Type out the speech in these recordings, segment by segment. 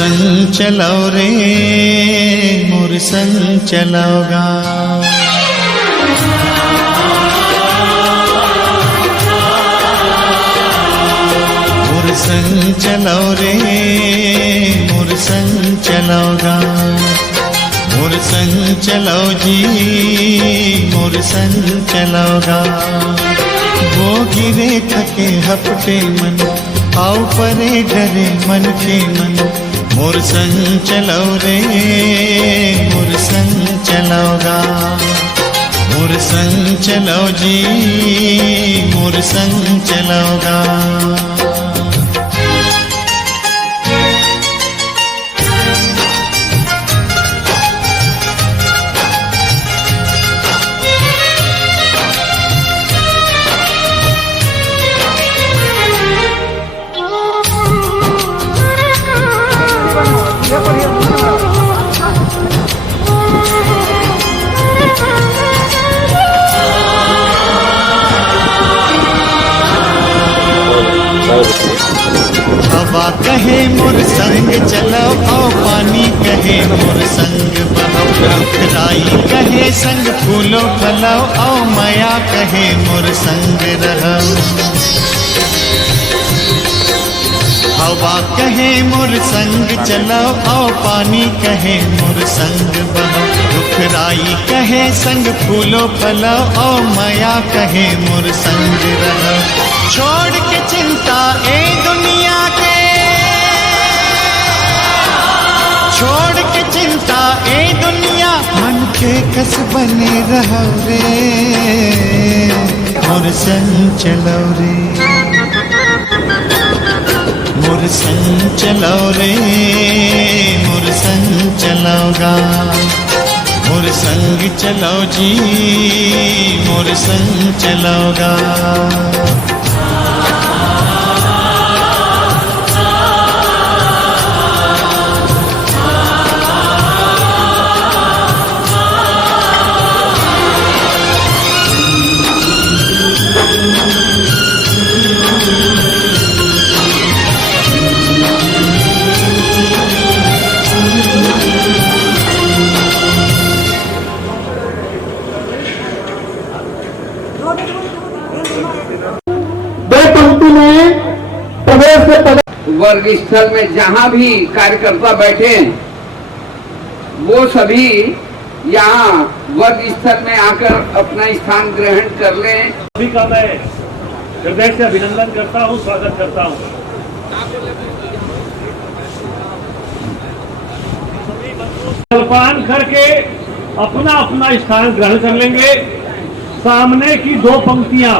संग चलो रे मोर संग चलोगा। मोर संग चलो रे मोर संग चलोगा। मोर संग चलो जी मोर संग चलोगा। वो गिरे थके हपटे मन आओ परे डरे मन के मन। मोर संग चलो रे मोर संग चलोगा। मोर संग चलो जी मोर संग चलोगा। हवा कहे मोर संग चलो आओ पानी कहे मोर संग बहो। रुखराई कहे संग फूलो फलो आओ माया कहे मोर संग रहो। हवा कहे मोर संग चलो आओ पानी कहे मोर संग बहो। रुखराई कहे संग फूलो फलो आओ माया कहे मोर संग रहो। छोड़ के चिंता ए दुनिया के, छोड़ के चिंता ए दुनिया मन के कस बने रहो रे। मोर संग चलो रे मोर संग चलो रे मोर संग चलोगा। मोर संग चलो जी मोर संग चलोगा। वर्ग स्थल में जहां भी कार्यकर्ता बैठे वो सभी यहाँ वर्ग स्थल में आकर अपना स्थान ग्रहण कर लें। सभी का मैं हृदय से अभिनंदन करता हूँ, स्वागत करता हूँ। जलपान करके अपना अपना स्थान ग्रहण कर लेंगे। सामने की दो पंक्तियां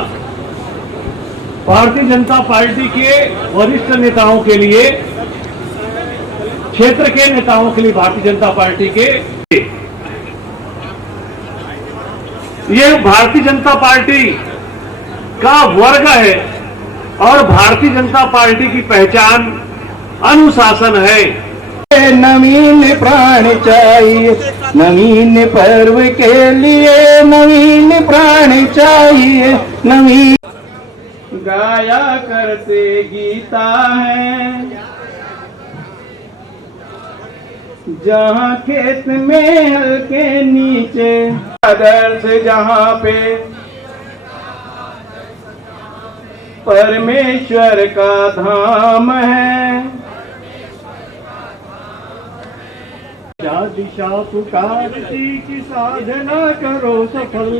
भारतीय जनता पार्टी के वरिष्ठ नेताओं के लिए, क्षेत्र के नेताओं के लिए, भारतीय जनता पार्टी के, ये भारतीय जनता पार्टी का वर्ग है और भारतीय जनता पार्टी की पहचान अनुशासन है। नवीन प्राण चाहिए, नवीन पर्व के लिए नवीन प्राण चाहिए। नवीन गाया करते गीता है जहाँ खेत में हल्के नीचे आदर्श जहाँ पे परमेश्वर का धाम है। दिशा पुकारती की साधना करो सफल,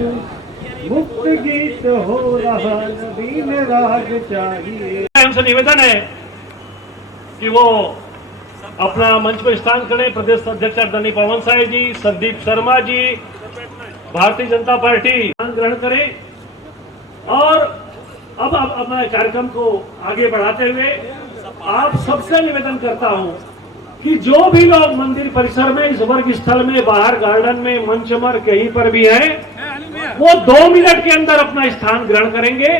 मुक्त गीत हो रहा नवीन राग चाहिए। उनसे निवेदन है कि वो अपना मंच पर स्थान करें। प्रदेश अध्यक्ष आदरणीय पवन साय जी, संदीप शर्मा जी, भारतीय जनता पार्टी ग्रहण करें। और अब अपना कार्यक्रम को आगे बढ़ाते हुए आप सबसे निवेदन करता हूं कि जो भी लोग मंदिर परिसर में, इस वर्ग स्थल में, बाहर गार्डन में, मंच पर कहीं पर भी हैं, वो 2 मिनट के अंदर अपना स्थान ग्रहण करेंगे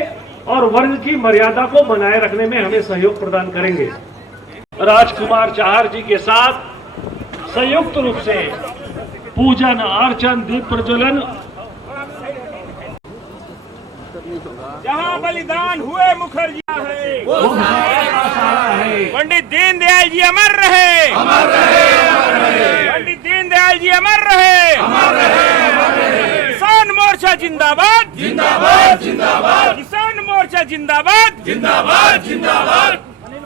और वर्ग की मर्यादा को बनाए रखने में हमें सहयोग प्रदान करेंगे। राजकुमार चाहर जी के साथ संयुक्त रूप से पूजन, अर्चन, दीप प्रज्वलन। जहाँ बलिदान हुए मुखर्जी है, वो है। पंडित दीनदयाल जी अमर रहे, अमर रहे, अमर रहे। पंडित दीनदयाल जी अमर रहे, अमर रहे, अमर रहे। किसान मोर्चा जिंदाबाद, जिंदाबाद, जिंदाबाद। किसान मोर्चा जिंदाबाद, जिंदाबाद, जिंदाबाद।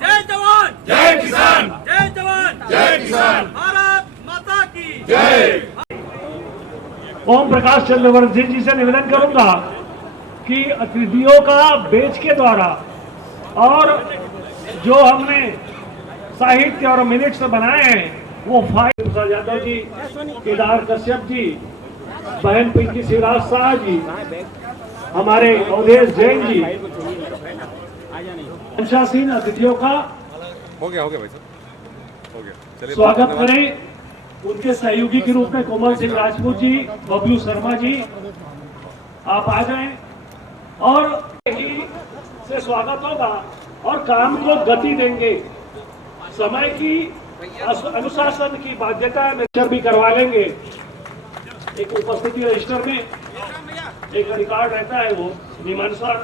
जय जवान, जय किसान, जय जवान, जय किसान। भारत माता की जय। ओम प्रकाश चंद्रवंशी जी से निवेदन करूंगा कि अतिथियों का बेच के द्वारा और जो हमने साहित्य और मिनट्स बनाए हैं वो फाइल यादव जी, केदार कश्यप जी, बहन पिंकी शिवराज शाह जी, हमारे अवधेश जैन जी, अंशासीन अतिथियों का हो गया भाई साहब, हो गया। चलिए, स्वागत करें। उनके सहयोगी के रूप में कोमल सिंह राजपूत जी, बबलू शर्मा जी, आप आ जाएं और ही से स्वागत होगा और काम को गति देंगे। समय की अनुशासन की बाध्यता में भी करवा लेंगे। एक उपस्थिति रजिस्टर में एक रिकॉर्ड रहता है, वो नियमानुसार।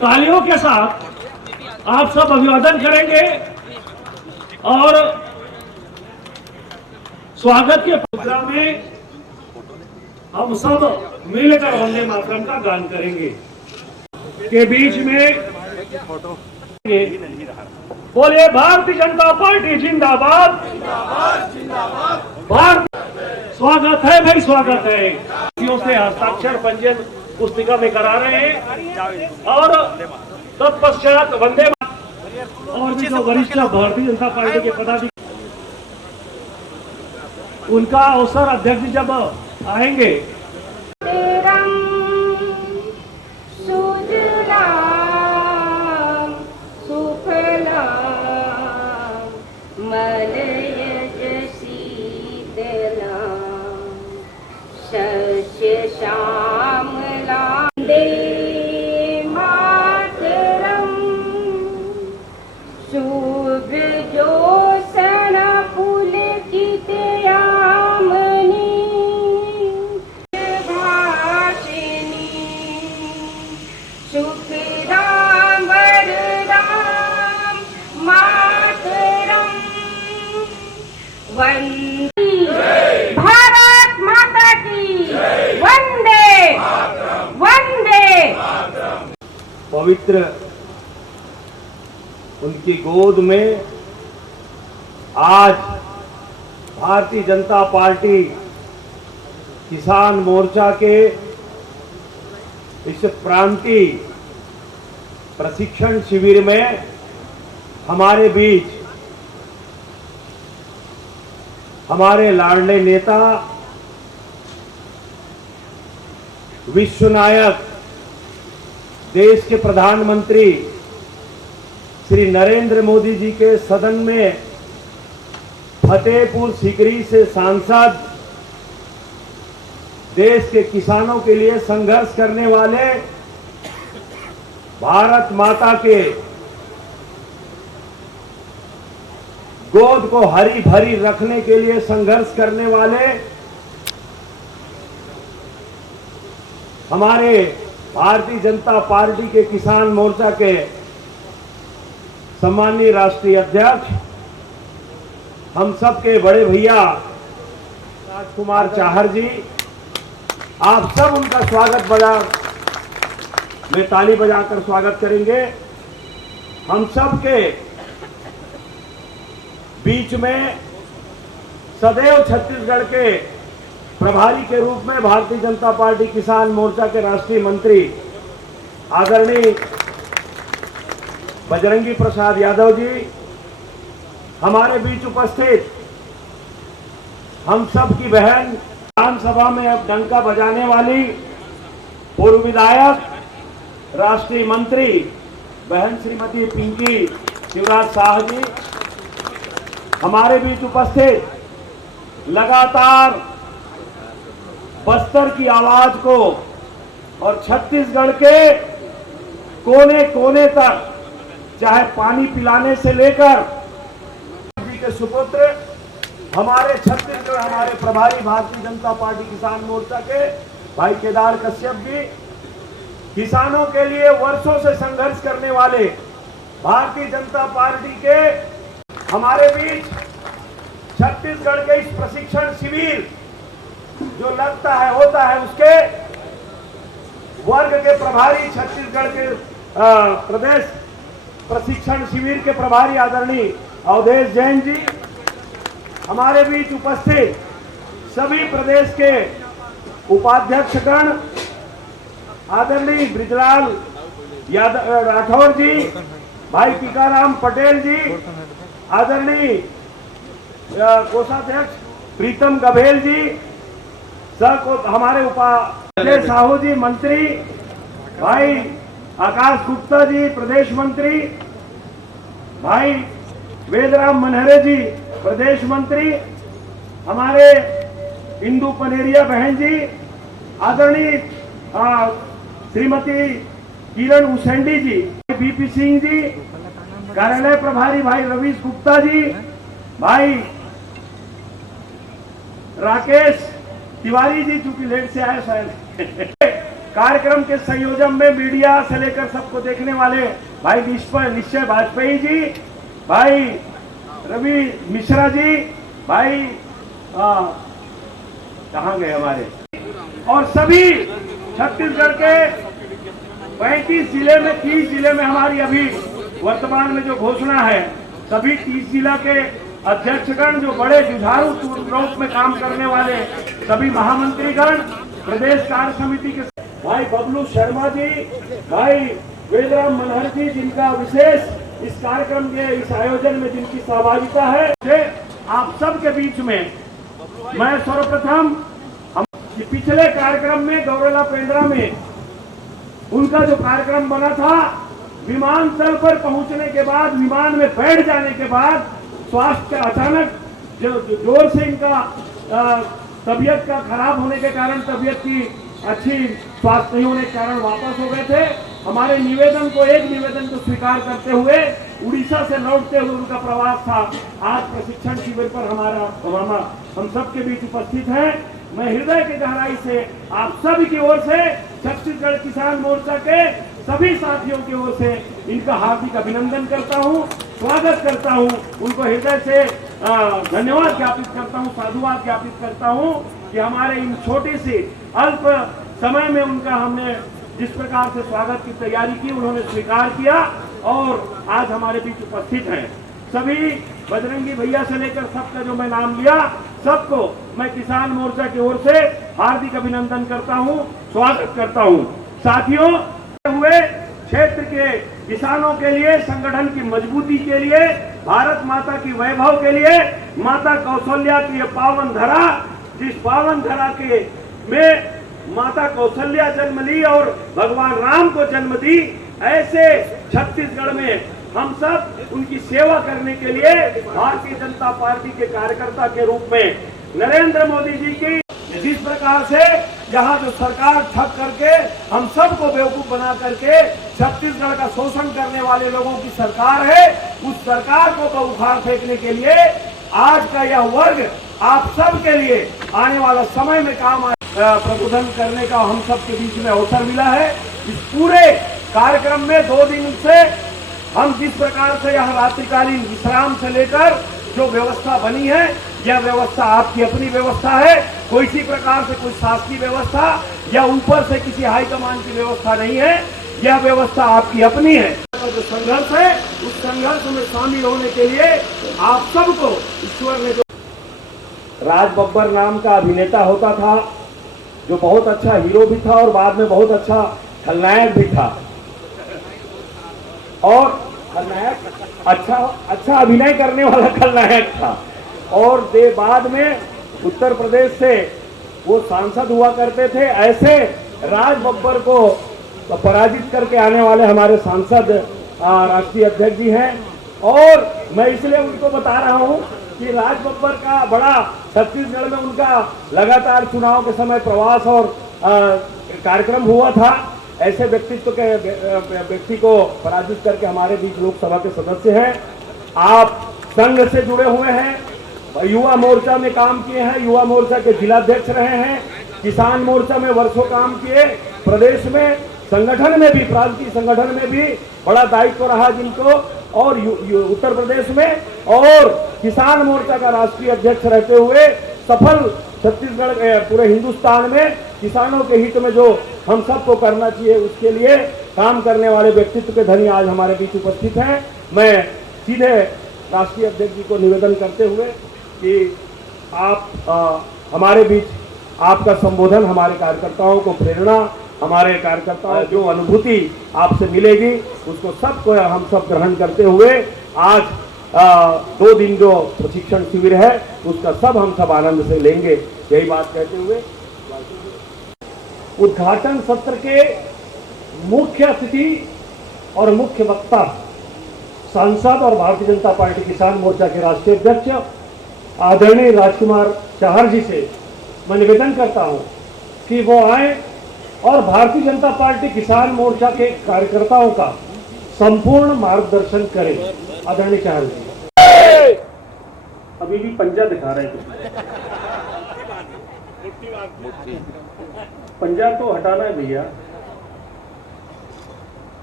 तालियों के साथ आप सब अभिवादन करेंगे और स्वागत के प्रोग्राम में हम सब मिलकर वंदे मातरम का गान करेंगे। के बीच में बोलिए भारतीय जनता पार्टी जिंदाबाद, भारत। स्वागत है भाई, स्वागत है। से हस्ताक्षर पंजीयन पुस्तिका में करा रहे हैं और तत्पश्चात वंदे और भी जो वरिष्ठ भारतीय जनता पार्टी के पदाधिकारी उनका अवसर अध्यक्ष जब आएंगे। भारत माता की वंदे वंदे। पवित्र उनकी गोद में आज भारतीय जनता पार्टी किसान मोर्चा के इस प्रांतीय प्रशिक्षण शिविर में हमारे बीच हमारे लाडले नेता विश्व नायक देश के प्रधानमंत्री श्री नरेंद्र मोदी जी के सदन में फतेहपुर सीकरी से सांसद, देश के किसानों के लिए संघर्ष करने वाले, भारत माता के गोद को हरी भरी रखने के लिए संघर्ष करने वाले हमारे भारतीय जनता पार्टी के किसान मोर्चा के सम्माननीय राष्ट्रीय अध्यक्ष, हम सब के बड़े भैया राजकुमार चाहर जी, आप सब उनका स्वागत में ताली बजाकर स्वागत करेंगे। हम सब के बीच में सदैव छत्तीसगढ़ के प्रभारी के रूप में भारतीय जनता पार्टी किसान मोर्चा के राष्ट्रीय मंत्री आदरणीय बजरंगी प्रसाद यादव जी, हमारे बीच उपस्थित हम सब की बहन, विधानसभा में अब डंका बजाने वाली पूर्व विधायक, राष्ट्रीय मंत्री बहन श्रीमती पिंकी शिवराज शाह जी, हमारे बीच उपस्थित लगातार बस्तर की आवाज को और छत्तीसगढ़ के कोने कोने तक, चाहे पानी पिलाने से लेकर जी के सुपुत्र हमारे छत्तीसगढ़, हमारे प्रभारी भारतीय जनता पार्टी किसान मोर्चा के भाई केदार कश्यप जी, किसानों के लिए वर्षों से संघर्ष करने वाले भारतीय जनता पार्टी के हमारे बीच छत्तीसगढ़ के इस प्रशिक्षण शिविर जो लगता है होता है उसके वर्ग के प्रभारी, छत्तीसगढ़ के प्रदेश प्रशिक्षण शिविर के प्रभारी आदरणीय अवधेश जैन जी, हमारे बीच उपस्थित सभी प्रदेश के उपाध्यक्षगण, आदरणीय ब्रिजलाल यादव राठौर जी, भाई टीकाराम पटेल जी, आदरणीय कोषाध्यक्ष प्रीतम गभेल जी, को हमारे उपाध्यक्ष साहू जी मंत्री, भाई आकाश गुप्ता जी प्रदेश मंत्री, भाई वेदराम मनहरे जी प्रदेश मंत्री, हमारे इंदू पनेरिया बहन जी, आदरणीय श्रीमती किरण उसेंडी जी, बीपी सिंह जी, कार्यालय प्रभारी भाई रवीश गुप्ता जी, भाई राकेश तिवारी जी, चूंकि लेट से आए शायद कार्यक्रम के संयोजन में मीडिया से लेकर सबको देखने वाले भाई निश्चय वाजपेयी जी, भाई रवि मिश्रा जी, भाई कहाँ गए हमारे, और सभी छत्तीसगढ़ के 35 जिले में 30 जिले में हमारी अभी वर्तमान में जो घोषणा है, सभी 30 जिला के अध्यक्षगण जो बड़े जुझारू रूप में काम करने वाले सभी महामंत्रीगण, प्रदेश कार्य समिति के भाई बबलू शर्मा जी, भाई वेदराम मनहर जी, जिनका विशेष इस कार्यक्रम के इस आयोजन में जिनकी सहभागिता है, आप सब के बीच में मैं सर्वप्रथम पिछले कार्यक्रम में गौरेला पेंड्रा में उनका जो कार्यक्रम बना था, विमानतल पर पहुंचने के बाद, विमान में बैठ जाने के बाद स्वास्थ्य अचानक जोर से इनका तबीयत का खराब होने के कारण, तबीयत की अच्छी स्वास्थ्य नहीं होने के कारण वापस हो गए थे। हमारे निवेदन को स्वीकार करते हुए उड़ीसा से लौटते हुए उनका प्रवास था। आज प्रशिक्षण शिविर पर हम सब के बीच उपस्थित हैं। मैं हृदय के गहराई से आप सभी की ओर से, छत्तीसगढ़ किसान मोर्चा के सभी साथियों की ओर से इनका हार्दिक अभिनंदन करता हूं, स्वागत करता हूं, उनको हृदय से धन्यवाद ज्ञापित करता हूं, साधुवाद ज्ञापित करता हूं कि हमारे इन छोटी सी अल्प समय में उनका हमने जिस प्रकार से स्वागत की तैयारी की, उन्होंने स्वीकार किया और आज हमारे बीच उपस्थित हैं। सभी बजरंगी भैया से लेकर सबका जो मैं नाम लिया, सबको मैं किसान मोर्चा की ओर से हार्दिक अभिनंदन करता हूं, स्वागत करता हूं। साथियों, हुए क्षेत्र के किसानों के लिए, संगठन की मजबूती के लिए, भारत माता की वैभव के लिए, माता कौशल्या की ये पावन धरा, जिस पावन धरा के में माता कौशल्या जन्म ली और भगवान राम को जन्म दी, ऐसे छत्तीसगढ़ में हम सब उनकी सेवा करने के लिए भारतीय जनता पार्टी के कार्यकर्ता के रूप में नरेंद्र मोदी जी की जिस प्रकार से यहाँ जो सरकार ठग करके हम सबको बेवकूफ बना करके छत्तीसगढ़ का शोषण करने वाले लोगों की सरकार है, उस सरकार को उखाड़ फेंकने के लिए आज का यह वर्ग आप सब के लिए आने वाला समय में काम प्रबोधन करने का हम सब के बीच में अवसर मिला है। इस पूरे कार्यक्रम में 2 दिन से हम जिस प्रकार से यहाँ रात्रिकालीन विश्राम से लेकर जो व्यवस्था बनी है, यह व्यवस्था आपकी अपनी व्यवस्था है। कोई सी प्रकार से कोई शासकीय व्यवस्था या ऊपर से किसी हाईकमान की व्यवस्था नहीं है, यह व्यवस्था आपकी अपनी है। जो संघर्ष है, उस संघर्ष में शामिल होने के लिए आप सबको ईश्वर ने जो राज बब्बर नाम का अभिनेता होता था, जो बहुत अच्छा हीरो भी था और बाद में बहुत अच्छा खलनायक भी था, और खलनायक अच्छा अभिनय करने वाला खलनायक था, और बाद में उत्तर प्रदेश से वो सांसद हुआ करते थे। ऐसे राज बब्बर को पराजित करके आने वाले हमारे सांसद राष्ट्रीय अध्यक्ष जी हैं, और मैं इसलिए उनको बता रहा हूं कि राज बब्बर का बड़ा छत्तीसगढ़ में उनका लगातार चुनाव के समय प्रवास और कार्यक्रम हुआ था। ऐसे व्यक्ति को पराजित करके हमारे बीच लोकसभा के सदस्य हैं। आप संघ से जुड़े हुए हैं, युवा मोर्चा में काम किए हैं, युवा मोर्चा के जिलाध्यक्ष रहे हैं, किसान मोर्चा में वर्षों काम किए, प्रदेश में संगठन में भी, प्रांतीय संगठन में भी बड़ा दायित्व रहा जिनको, और उत्तर प्रदेश में और किसान मोर्चा का राष्ट्रीय अध्यक्ष रहते हुए सफल छत्तीसगढ़ पूरे हिंदुस्तान में किसानों के हित में जो हम सबको करना चाहिए उसके लिए काम करने वाले व्यक्तित्व के धनी आज हमारे बीच उपस्थित हैं। मैं सीधे राष्ट्रीय अध्यक्ष जी को निवेदन करते हुए कि आप हमारे बीच आपका संबोधन हमारे कार्यकर्ताओं को प्रेरणा, हमारे कार्यकर्ताओं जो अनुभूति आपसे मिलेगी उसको सबको हम सब ग्रहण करते हुए आज 2 दिन जो प्रशिक्षण शिविर है उसका सब हम सब आनंद से लेंगे, यही बात कहते हुए उद्घाटन सत्र के मुख्य अतिथि और मुख्य वक्ता सांसद और भारतीय जनता पार्टी किसान मोर्चा के राष्ट्रीय अध्यक्ष आदरणीय राजकुमार चाहर जी से मैं निवेदन करता हूं कि वो आए और भारतीय जनता पार्टी किसान मोर्चा के कार्यकर्ताओं का संपूर्ण मार्गदर्शन करें। आदरणीय चाहर जी अभी भी पंजा दिखा रहे थे, पंजा तो हटाना है भैया।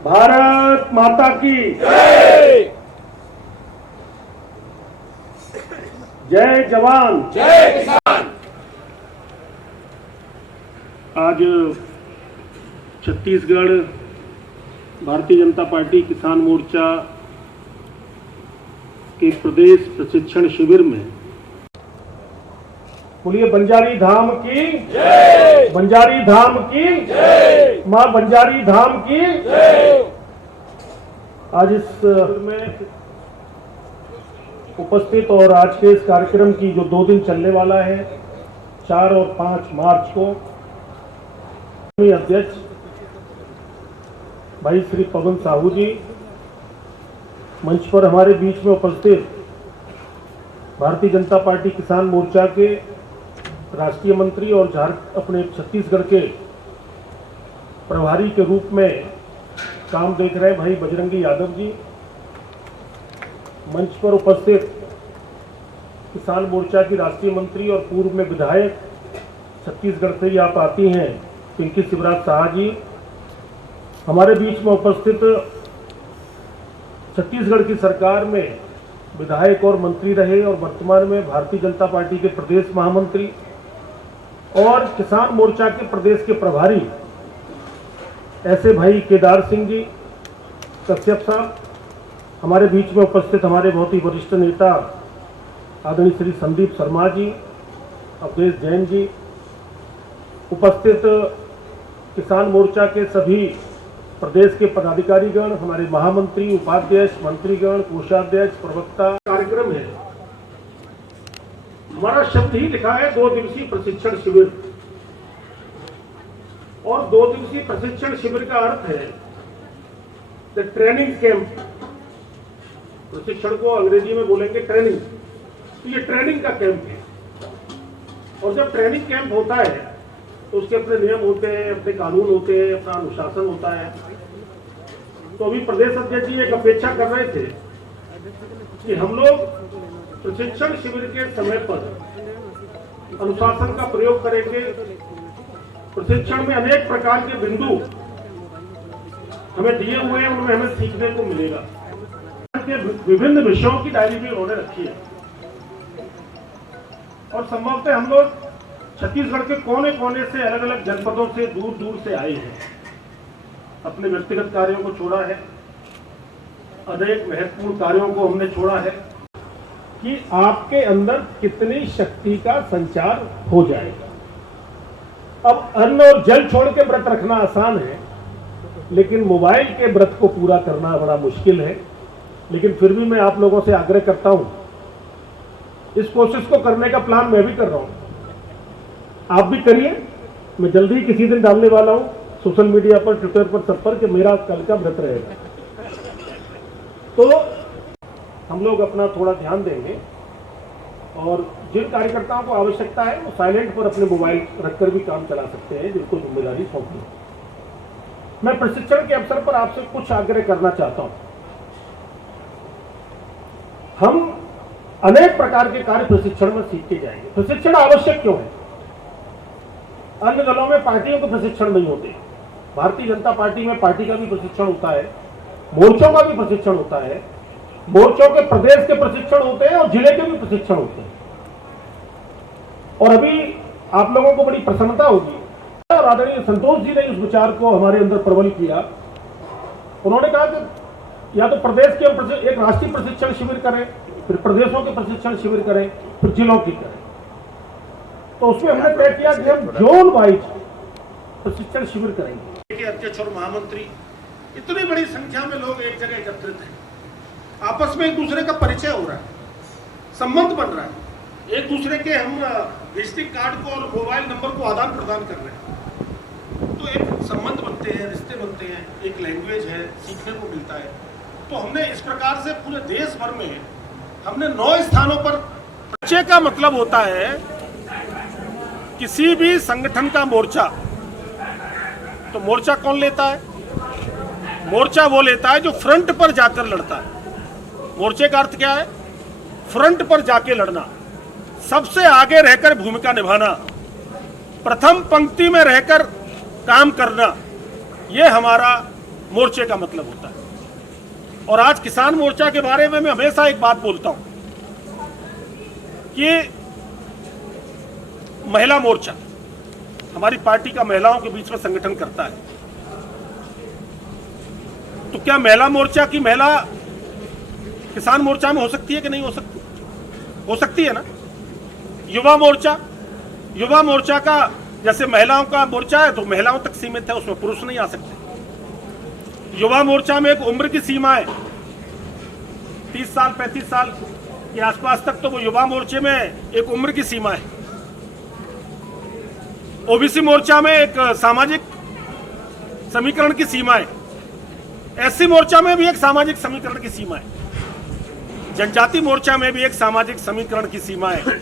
भारत माता की जय जवान जय किसान। आज छत्तीसगढ़ भारतीय जनता पार्टी किसान मोर्चा के प्रदेश प्रशिक्षण शिविर में बोलिए बंजारी धाम की जय, बंजारी धाम की जय, मां बंजारी धाम की जय। आज इस में उपस्थित और आज के इस कार्यक्रम की जो 2 दिन चलने वाला है 4 और 5 मार्च को अध्यक्ष भाई श्री पवन साहू जी, मंच पर हमारे बीच में उपस्थित भारतीय जनता पार्टी किसान मोर्चा के राष्ट्रीय मंत्री और अपने छत्तीसगढ़ के प्रभारी के रूप में काम देख रहे भाई बजरंगी यादव जी, मंच पर उपस्थित किसान मोर्चा की राष्ट्रीय मंत्री और पूर्व में विधायक छत्तीसगढ़ से ही आप आती हैं पिंकी शिवराज शाह जी, हमारे बीच में उपस्थित छत्तीसगढ़ की सरकार में विधायक और मंत्री रहे और वर्तमान में भारतीय जनता पार्टी के प्रदेश महामंत्री और किसान मोर्चा के प्रदेश के प्रभारी ऐसे भाई केदार सिंह जी कश्यप साहब, हमारे बीच में उपस्थित हमारे बहुत ही वरिष्ठ नेता आदरणीय श्री संदीप शर्मा जी, अवधेश जैन जी, उपस्थित किसान मोर्चा के सभी प्रदेश के पदाधिकारीगण, हमारे महामंत्री, उपाध्यक्ष, मंत्रीगण, कोषाध्यक्ष, प्रवक्ता। कार्यक्रम है हमारा शब्द ही लिखा है 2 दिवसीय प्रशिक्षण शिविर, और 2 दिवसीय प्रशिक्षण शिविर का अर्थ है द ट्रेनिंग कैंप। प्रशिक्षण को अंग्रेजी में बोलेंगे ट्रेनिंग, तो ये ट्रेनिंग का कैंप है। और जब ट्रेनिंग कैंप होता है तो उसके अपने नियम होते हैं, अपने कानून होते हैं, अपना अनुशासन होता है। तो अभी प्रदेश अध्यक्ष जी एक अपेक्षा कर रहे थे कि हम लोग प्रशिक्षण शिविर के समय पर अनुशासन का प्रयोग करेंगे। प्रशिक्षण में अनेक प्रकार के बिंदु हमें दिए हुए हैं, उनमें हमें सीखने को मिलेगा। विभिन्न विषयों की डायरी भी उन्होंने रखी है और संभवतः हम लोग छत्तीसगढ़ के कोने कोने से अलग अलग जनपदों से दूर दूर से आए हैं, अपने व्यक्तिगत कार्यों को छोड़ा है, अनेक महत्वपूर्ण कार्यों को हमने छोड़ा है कि आपके अंदर कितनी शक्ति का संचार हो जाएगा। अब अन्न और जल छोड़ के व्रत रखना आसान है, लेकिन मोबाइल के व्रत को पूरा करना बड़ा मुश्किल है। लेकिन फिर भी मैं आप लोगों से आग्रह करता हूं, इस कोशिश को करने का प्लान मैं भी कर रहा हूं, आप भी करिए। मैं जल्दी ही किसी दिन डालने वाला हूं सोशल मीडिया पर, ट्विटर पर, सब पर कि मेरा कल का व्रत रहेगा। तो हम लोग अपना थोड़ा ध्यान देंगे और जिन कार्यकर्ताओं को आवश्यकता है वो साइलेंट पर अपने मोबाइल रखकर भी काम चला सकते हैं, जिनको जिम्मेदारी सौंपी। मैं प्रशिक्षण के अवसर पर आपसे कुछ आग्रह करना चाहता हूं। हम अनेक प्रकार के कार्य प्रशिक्षण में सीखते जाएंगे। प्रशिक्षण आवश्यक क्यों है? अन्य दलों में पार्टियों को प्रशिक्षण नहीं होते, भारतीय जनता पार्टी में पार्टी का भी प्रशिक्षण होता है, मोर्चों का भी प्रशिक्षण होता है, मोर्चों के प्रदेश के प्रशिक्षण होते हैं और जिले के भी प्रशिक्षण होते हैं। और अभी आप लोगों को बड़ी प्रसन्नता होगी, आदरणीय संतोष जी ने इस विचार को हमारे अंदर प्रबल किया। उन्होंने कहा कि या तो प्रदेश के एक राष्ट्रीय प्रशिक्षण शिविर करें, फिर प्रदेशों के प्रशिक्षण शिविर करें, फिर जिलों की करें। तो उसमें हमने तय किया कि हम जोन वाइज प्रशिक्षण शिविर करेंगे। के अध्यक्ष और महामंत्री, इतनी बड़ी संख्या में लोग एक जगह एकत्रित हैं, आपस में एक दूसरे का परिचय हो रहा है, संबंध बन रहा है, एक दूसरे के हम विजिटिंग कार्ड को और मोबाइल नंबर को आदान प्रदान कर रहे हैं, तो एक संबंध बनते हैं, रिश्ते बनते हैं, एक लैंग्वेज है, सीखने को मिलता है। तो हमने इस प्रकार से पूरे देश भर में हमने 9 स्थानों पर। मोर्चे का मतलब होता है किसी भी संगठन का मोर्चा। तो मोर्चा कौन लेता है? मोर्चा वो लेता है जो फ्रंट पर जाकर लड़ता है। मोर्चे का अर्थ क्या है? फ्रंट पर जाके लड़ना, सबसे आगे रहकर भूमिका निभाना, प्रथम पंक्ति में रहकर काम करना, यह हमारा मोर्चे का मतलब होता है। और आज किसान मोर्चा के बारे में मैं हमेशा एक बात बोलता हूं कि महिला मोर्चा हमारी पार्टी का महिलाओं के बीच में संगठन करता है। तो क्या महिला मोर्चा की महिला किसान मोर्चा में हो सकती है कि नहीं हो सकती? हो सकती है ना। युवा मोर्चा का जैसे महिलाओं का मोर्चा है तो महिलाओं तक सीमित है, उसमें पुरुष नहीं आ सकते। युवा मोर्चा में एक उम्र की सीमा है, 30 साल 35 साल के आसपास तक, तो वो युवा मोर्चे में एक उम्र की सीमा है। ओबीसी मोर्चा में एक सामाजिक समीकरण की सीमा है, एससी मोर्चा में भी एक सामाजिक समीकरण की सीमा है, जनजाति मोर्चा में भी एक सामाजिक समीकरण की सीमा है,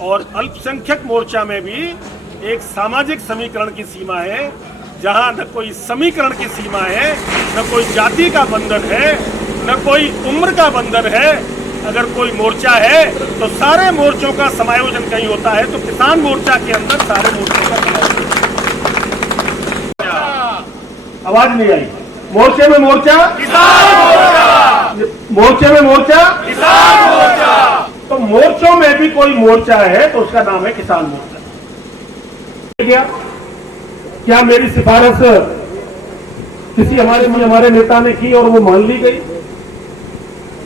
और अल्पसंख्यक मोर्चा में भी एक सामाजिक समीकरण की सीमा है, जहां न कोई समीकरण की सीमा है, न कोई जाति का बंधन है, न कोई उम्र का बंधन है। अगर कोई मोर्चा है तो सारे मोर्चों का समायोजन कहीं होता है, तो किसान मोर्चा के अंदर सारे मोर्चों का समायोजन। आवाज नहीं आई। मोर्चे में मोर्चा, किसान मोर्चा, मोर्चे में मोर्चा, किसान मोर्चा। तो मोर्चों में भी कोई मोर्चा है तो उसका नाम है किसान मोर्चा। क्या मेरी सिफारिश किसी हमारे नेता ने की और वो मान ली गई?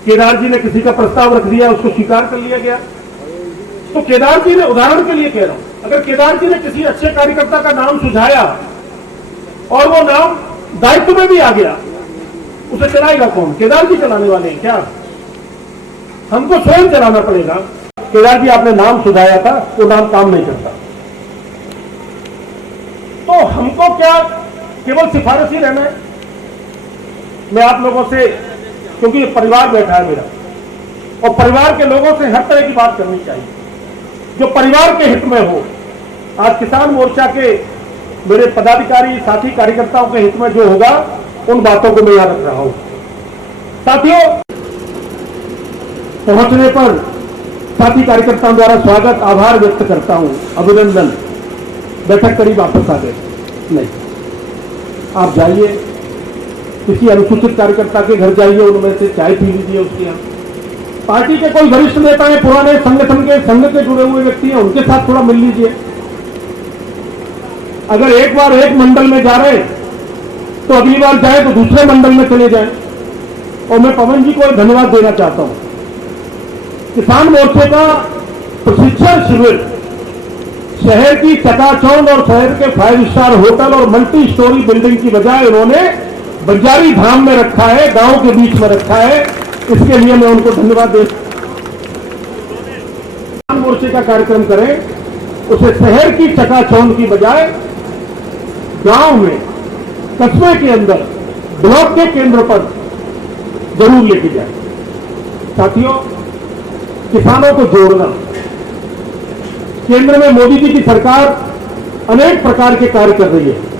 केदार जी ने किसी का प्रस्ताव रख दिया, उसको स्वीकार कर लिया गया? तो केदार जी ने, उदाहरण के लिए कह रहा हूं, अगर केदार जी ने किसी अच्छे कार्यकर्ता का नाम सुझाया और वो नाम दायित्व में भी आ गया, उसे चलाएगा कौन? केदार जी चलाने वाले हैं क्या? हमको स्वयं चलाना पड़ेगा। केदार जी आपने नाम सुझाया था, वो नाम काम नहीं करता, तो हमको क्या केवल सिफारिश ही रहना है? मैं आप लोगों से, क्योंकि ये परिवार बैठा है मेरा, और परिवार के लोगों से हर तरह की बात करनी चाहिए जो परिवार के हित में हो। आज किसान मोर्चा के मेरे पदाधिकारी साथी कार्यकर्ताओं के हित में जो होगा, उन बातों को मैं याद रख रहा हूं। साथियों, पहुंचने पर साथी कार्यकर्ताओं द्वारा स्वागत, आभार व्यक्त करता हूं, अभिनंदन। बैठक करीब वापस आ गए नहीं, आप जाइए, किसी अनुसूचित कार्यकर्ता के घर जाइए, उनमें से चाय पी लीजिए उसके यहाँ। पार्टी के कोई वरिष्ठ नेता है, पुराने संगठन के संघ के जुड़े हुए व्यक्ति हैं, उनके साथ थोड़ा मिल लीजिए। अगर एक बार एक मंडल में जा रहे तो अगली बार जाए तो दूसरे मंडल में चले जाए। और मैं पवन जी को धन्यवाद देना चाहता हूं। किसान मोर्चे का प्रशिक्षण शिविर शहर की चकाचौंध और शहर के 5 स्टार होटल और मल्टी स्टोरी बिल्डिंग की बजाय उन्होंने बंजारी धाम में रखा है, गांव के बीच में रखा है। इसके लिए मैं उनको धन्यवाद देता हूं। किसान मोर्चे का कार्यक्रम करें, उसे शहर की चकाचौंध की बजाय गांव में, कस्बे के अंदर, ब्लॉक के केंद्र पर जरूर लेके जाए। साथियों, किसानों को जोड़ना, केंद्र में मोदी जी की सरकार अनेक प्रकार के कार्य कर रही है।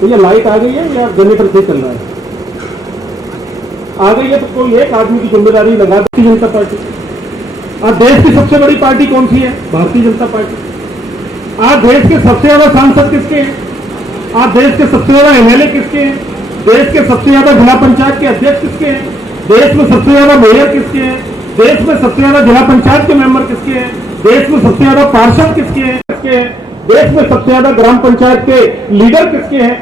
तो ये लाइट आ गई है या जनरेटर से चल रहा है? आ गई है तो कोई एक आदमी की जिम्मेदारी लगा। भारतीय जनता पार्टी आज देश की सबसे बड़ी पार्टी कौन सी है? भारतीय जनता पार्टी। आज देश के सबसे ज्यादा सांसद किसके हैं? आज देश के सबसे ज्यादा एमएलए किसके हैं, देश के सबसे ज्यादा जिला पंचायत के अध्यक्ष किसके हैं, देश में सबसे ज्यादा मेयर किसके हैं, देश में सबसे ज्यादा जिला पंचायत के मेंबर किसके हैं, देश में सबसे ज्यादा पार्षद किसके हैं, देश में सबसे ज्यादा ग्राम पंचायत के लीडर किसके हैं।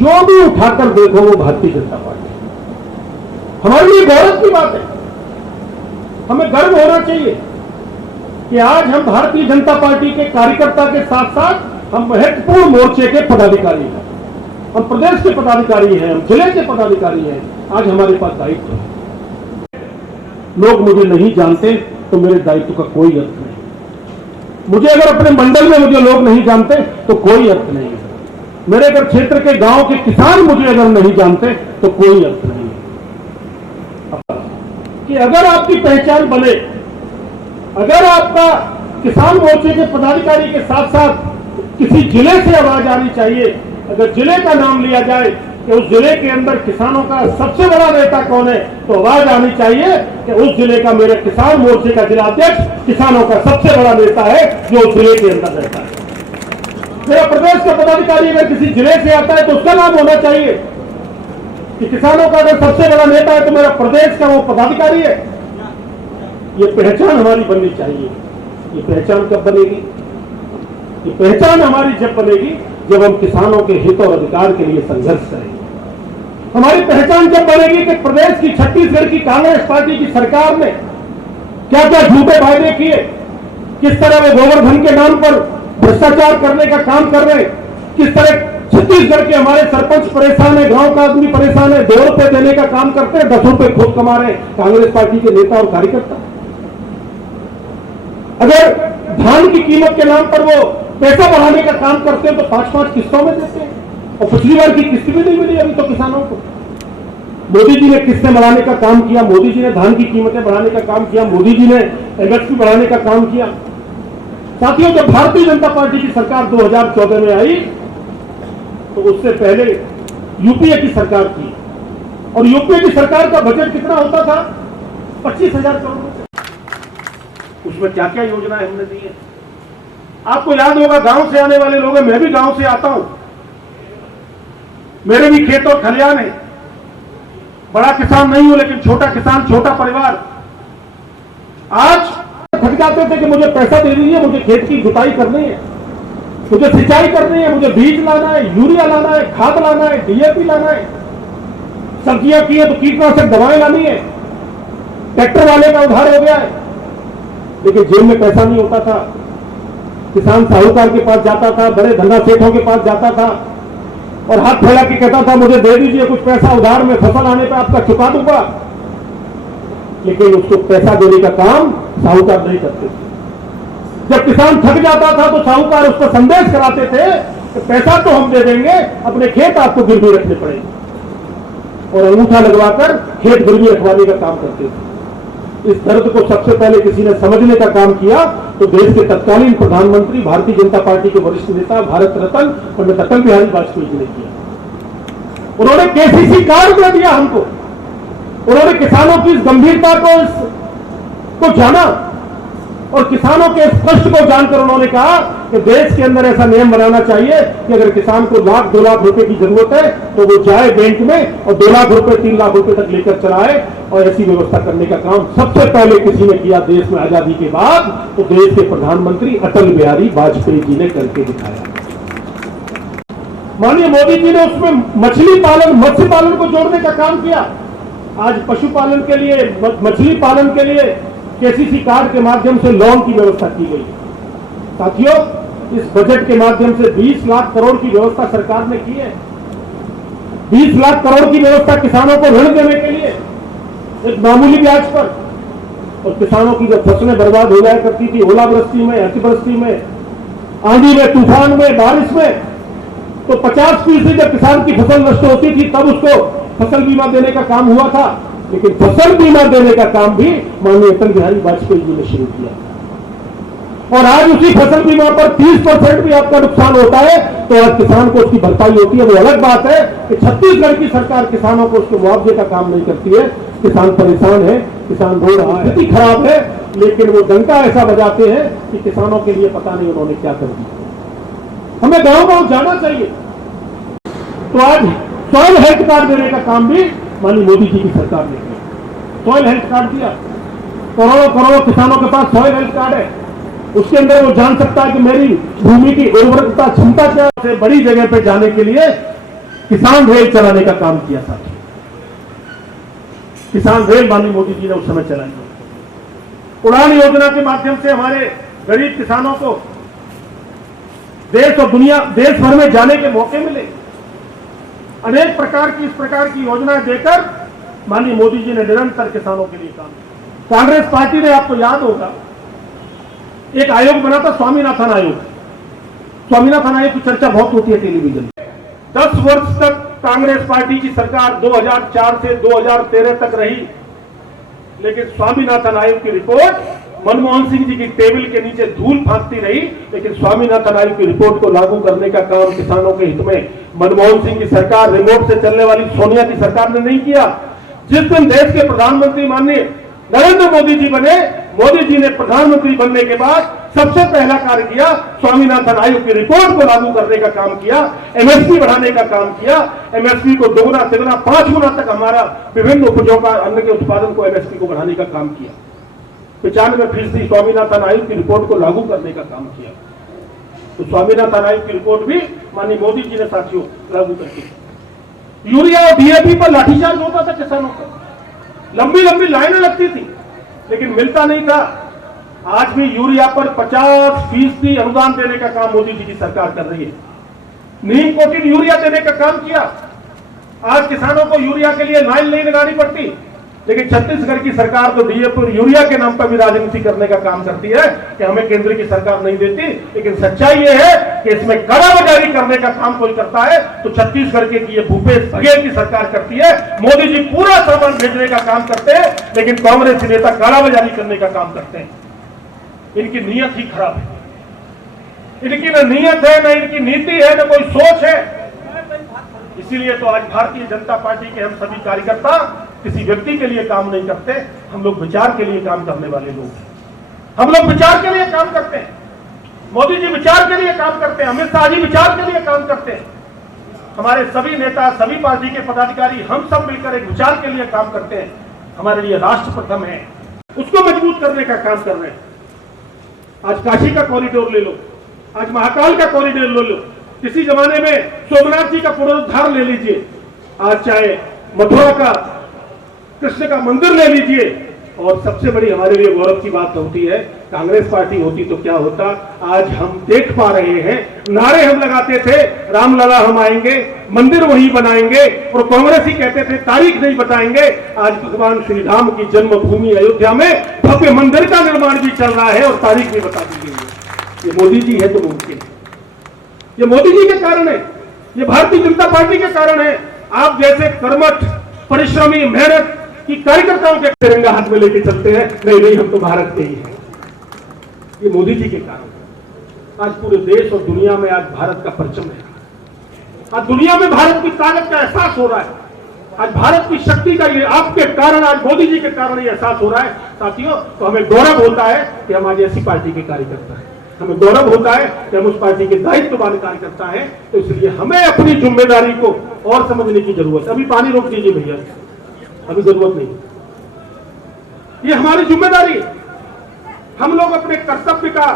जो भी उठाकर देखो वो भारतीय जनता पार्टी। हमारे लिए गौरव की बात है, हमें गर्व होना चाहिए कि आज हम भारतीय जनता पार्टी के कार्यकर्ता के साथ साथ हम महत्वपूर्ण मोर्चे के पदाधिकारी हैं, हम प्रदेश के पदाधिकारी हैं, हम जिले के पदाधिकारी हैं। आज हमारे पास दायित्व है। लोग मुझे नहीं जानते तो मेरे दायित्व का कोई अर्थ नहीं। मुझे अगर अपने मंडल में मुझे लोग नहीं जानते तो कोई अर्थ नहीं है। मेरे अगर क्षेत्र के गांव के किसान मुझे अगर नहीं जानते तो कोई अर्थ नहीं है। कि अगर आपकी पहचान बने, अगर आपका किसान मोर्चे के पदाधिकारी के साथ साथ किसी जिले से आवाज आनी चाहिए, अगर जिले का नाम लिया जाए कि उस जिले के अंदर किसानों का सबसे बड़ा नेता कौन है, तो आवाज आनी चाहिए कि उस जिले का मेरे किसान मोर्चे का जिलाध्यक्ष किसानों का सबसे बड़ा नेता है जो उस जिले के अंदर रहता है। मेरा प्रदेश का पदाधिकारी अगर किसी जिले से आता है तो उसका नाम होना चाहिए कि किसानों का अगर सबसे बड़ा नेता है तो मेरा प्रदेश का वो पदाधिकारी है। ये पहचान हमारी बननी चाहिए। ये पहचान कब बनेगी? ये पहचान हमारी जब बनेगी जब हम किसानों के हित और अधिकार के लिए संघर्ष करेंगे। हमारी पहचान जब बनेगी कि प्रदेश की छत्तीसगढ़ की कांग्रेस पार्टी की सरकार ने क्या क्या झूठे वायदे किए, किस तरह वे गोवर्धन के नाम पर भ्रष्टाचार करने का काम कर रहे हैं, किस तरह छत्तीसगढ़ के हमारे सरपंच परेशान है, गांव का आदमी परेशान है, 2 रुपए देने का काम करते हैं, 10 रुपए खुद कमा रहे हैं कांग्रेस पार्टी के नेता और कार्यकर्ता। अगर धान की कीमत के नाम पर वो पैसा बढ़ाने का काम करते हैं तो 5-5 किस्तों में देते हैं, और पिछली बार की किस्त भी नहीं मिली अभी तो किसानों को। मोदी जी ने किस्तें बढ़ाने का काम किया, मोदी जी ने धान की कीमतें बढ़ाने का काम किया, मोदी जी ने एमएसपी बढ़ाने का काम किया। साथियों, जब भारतीय जनता पार्टी की सरकार 2014 में आई तो उससे पहले यूपीए की सरकार थी, और यूपीए की सरकार का बजट कितना होता था? 25,000 करोड़ रुपए। उसमें क्या क्या योजनाएं हमने दी है आपको याद होगा। गांव से आने वाले लोग हैं, मैं भी गांव से आता हूं, मेरे भी खेत और खलियान है। बड़ा किसान नहीं हूं लेकिन छोटा किसान, छोटा परिवार। आज थक जाते थे कि मुझे पैसा दे दीजिए, मुझे खेत की जुताई करनी है, मुझे सिंचाई करनी है, मुझे बीज लाना है, यूरिया लाना है, खाद लाना है, डीएपी लाना है, सब्जियां की है तो कीटनाशक दवाएं लानी है, ट्रैक्टर वाले का उधार हो गया है, लेकिन जेब में पैसा नहीं होता था। किसान साहूकार के पास जाता था, बड़े धंधा सेठों के पास जाता था और हाथ फैला के कहता था मुझे दे दीजिए कुछ पैसा उधार में, फसल आने पर आपका चुका दूंगा। लेकिन उसको पैसा देने का काम साहूकार नहीं करते थे। जब किसान थक जाता था तो साहूकार उसको संदेश कराते थे कि पैसा तो हम दे देंगे, अपने खेत आपको गिरवी रखने पड़ेंगे, और अंगूठा लगवाकर खेत गिरवी रखवाने का काम करते थे। इस दर्द को सबसे पहले किसी ने समझने का काम किया तो देश के तत्कालीन प्रधानमंत्री, भारतीय जनता पार्टी के वरिष्ठ नेता, भारत रत्न पंडित अटल बिहारी वाजपेयी जी ने किया। उन्होंने केसीसी कार्ड दे दिया हमको, उन्होंने किसानों की इस गंभीरता को जाना और किसानों के कष्ट को जानकर उन्होंने कहा कि देश के अंदर ऐसा नियम बनाना चाहिए कि अगर किसान को 1-2 लाख रुपए की जरूरत है तो वो जाए बैंक में और 2 लाख रुपए 3 लाख रुपए तक लेकर चलाए, और ऐसी व्यवस्था करने का काम सबसे पहले किसी ने किया देश में आजादी के बाद, तो देश के प्रधानमंत्री अटल बिहारी वाजपेयी जी ने करके दिखाया। माननीय मोदी जी ने उसमें मछली पालन, मत्स्य पालन को जोड़ने का काम किया। आज पशुपालन के लिए, मछली पालन के लिए केसीसी कार्ड के माध्यम से लोन की व्यवस्था की गई। साथियों, इस बजट के माध्यम से 20 लाख करोड़ की व्यवस्था सरकार ने की है। 20 लाख करोड़ की व्यवस्था किसानों को ऋण देने के लिए एक मामूली ब्याज पर, और किसानों की जब फसलें बर्बाद हो जाया करती थी ओलावृष्टि में, अतिवृष्टि में, आंधी में, तूफान में, बारिश में, तो 50% जब किसान की फसल नष्ट होती थी तब उसको फसल बीमा देने का काम हुआ था। लेकिन फसल बीमा देने का काम भी माननीय अटल बिहारी वाजपेयी जी ने शुरू किया, और आज उसी फसल बीमा पर 30% भी आपका नुकसान होता है तो आज किसान को उसकी भरपाई होती है। वो अलग बात है कि छत्तीसगढ़ की सरकार किसानों को उसके मुआवजे का काम नहीं करती है। किसान परेशान है, किसान रो रहा है, स्थिति खराब है, लेकिन वो डंका ऐसा बजाते हैं कि किसानों के लिए पता नहीं उन्होंने क्या कर दिया। हमें गांव-गांव जाना चाहिए, तो आज सॉइल हेल्थ कार्ड देने का काम भी माननीय मोदी जी की सरकार ने किया। सॉइल हेल्थ कार्ड दिया, करोड़ों करोड़ों किसानों के पास सॉइल हेल्थ कार्ड है, उसके अंदर वो जान सकता है कि मेरी भूमि की उर्वरकता क्षमता क्या है। बड़ी जगह पे जाने के लिए किसान रेल चलाने का काम किया था। किसान रेल माननीय मोदी जी ने उस समय चलाई। उड़ान योजना के माध्यम से हमारे गरीब किसानों को देश और दुनिया देश भर में जाने के मौके मिले। अनेक प्रकार की इस प्रकार की योजनाएं देकर माननीय मोदी जी ने निरंतर किसानों के लिए काम किया। कांग्रेस पार्टी ने, आपको याद होगा, एक आयोग बना था, स्वामीनाथन आयोग। स्वामीनाथन आयोग की चर्चा बहुत होती है टेलीविजन में। 10 वर्ष तक कांग्रेस पार्टी की सरकार 2004 से 2013 तक रही, लेकिन स्वामीनाथन आयोग की रिपोर्ट मनमोहन सिंह जी की टेबल के नीचे धूल फांकती रही, लेकिन स्वामीनाथन आयोग की रिपोर्ट को लागू करने का काम किसानों के हित में मनमोहन सिंह की सरकार, रिमोट से चलने वाली सोनिया की सरकार ने नहीं किया। जिस दिन देश के प्रधानमंत्री माननीय नरेंद्र मोदी जी बने, मोदी जी ने प्रधानमंत्री बनने के बाद सबसे पहला कार्य किया, स्वामीनाथन आयोग की रिपोर्ट को लागू करने का काम किया, एमएसपी बढ़ाने का काम किया। एमएसपी को दोगुना तिगुना 5 गुना तक हमारा विभिन्न उपजों का अन्न के उत्पादन को एमएसपी को बढ़ाने का काम किया। 95% स्वामीनाथन आयोग की रिपोर्ट को लागू करने का काम किया। तो स्वामीनाथन आयोग की रिपोर्ट भी माननीय मोदी जी ने साथियों लागू करके। यूरिया और डीएपी पर लाठीचार्ज होता था किसानों का, लंबी लंबी लाइनें लगती थी, लेकिन मिलता नहीं था। आज भी यूरिया पर 50% अनुदान देने का काम मोदी जी की सरकार कर रही है। नीम कोटेड यूरिया देने का काम किया। आज किसानों को यूरिया के लिए लाइन नहीं लगानी पड़ती, लेकिन छत्तीसगढ़ की सरकार तो डीएपी और यूरिया के नाम पर भी राजनीति करने का काम करती है कि हमें केंद्र की सरकार नहीं देती। लेकिन सच्चाई यह है कि इसमें कालाबाजारी करने का काम कोई करता है तो छत्तीसगढ़ के ये भूपेश बघेल की सरकार करती है। मोदी जी पूरा सामान भेजने का काम करते हैं, लेकिन कांग्रेस नेता कालाबाजारी करने का काम करते हैं। इनकी नीयत ही खराब है। इनकी न नीयत है, न इनकी नीति है, न कोई सोच है। इसीलिए तो आज भारतीय जनता पार्टी के हम सभी कार्यकर्ता किसी व्यक्ति के लिए काम नहीं करते, हम लोग विचार के लिए काम करने वाले लोग हैं। हम लोग विचार के लिए काम करते हैं। मोदी जी विचार के लिए काम करते हैं, अमित शाह जी विचार के लिए काम करते हैं। हमारे सभी नेता, सभी पार्टी के पदाधिकारी, हम सब मिलकर एक विचार के लिए काम करते हैं। हमारे लिए राष्ट्र प्रथम है, उसको मजबूत करने का काम कर रहे हैं। आज काशी का कॉरिडोर ले लो, आज महाकाल का कॉरिडोर ले लो, किसी जमाने में सोमनाथ जी का पुनरुद्धार ले लीजिए, आज चाहे मथुरा का कृष्ण का मंदिर ले लीजिए। और सबसे बड़ी हमारे लिए गौरव की बात होती है, कांग्रेस पार्टी होती तो क्या होता। आज हम देख पा रहे हैं, नारे हम लगाते थे, रामलला हम आएंगे, मंदिर वहीं बनाएंगे, और कांग्रेस ही कहते थे तारीख नहीं बताएंगे। आज भगवान श्री राम की जन्मभूमि अयोध्या में भव्य मंदिर का निर्माण भी चल रहा है और तारीख भी बता दी गई है। ये मोदी जी है तो मुमकिन है, ये मोदी जी के कारण है, ये भारतीय जनता पार्टी के कारण है। आप जैसे कर्मठ, परिश्रमी, मेहनत की कार्यकर्ताओं के तिरंगा हाथ में लेके चलते हैं, नहीं नहीं हम तो भारत के ही हैं, ये मोदी जी के कारण। आज पूरे देश और दुनिया में आज भारत का परचम है। आज दुनिया में भारत की ताकत का एहसास हो रहा है। आज भारत की शक्ति का ये आपके कारण, आज मोदी जी के कारण ये एहसास हो रहा है साथियों। तो हमें गौरव होता है कि हम आज ऐसी पार्टी के कार्यकर्ता हैं, हमें गौरव होता है कि हम उस पार्टी के दायित्ववान कार्यकर्ता हैं। तो इसलिए हमें अपनी जिम्मेदारी को और समझने की जरूरत है। अभी पानी रोक दीजिए भैया, अभी जरूरत नहीं, ये हमारी जिम्मेदारी है। हम लोग अपने कर्तव्य का,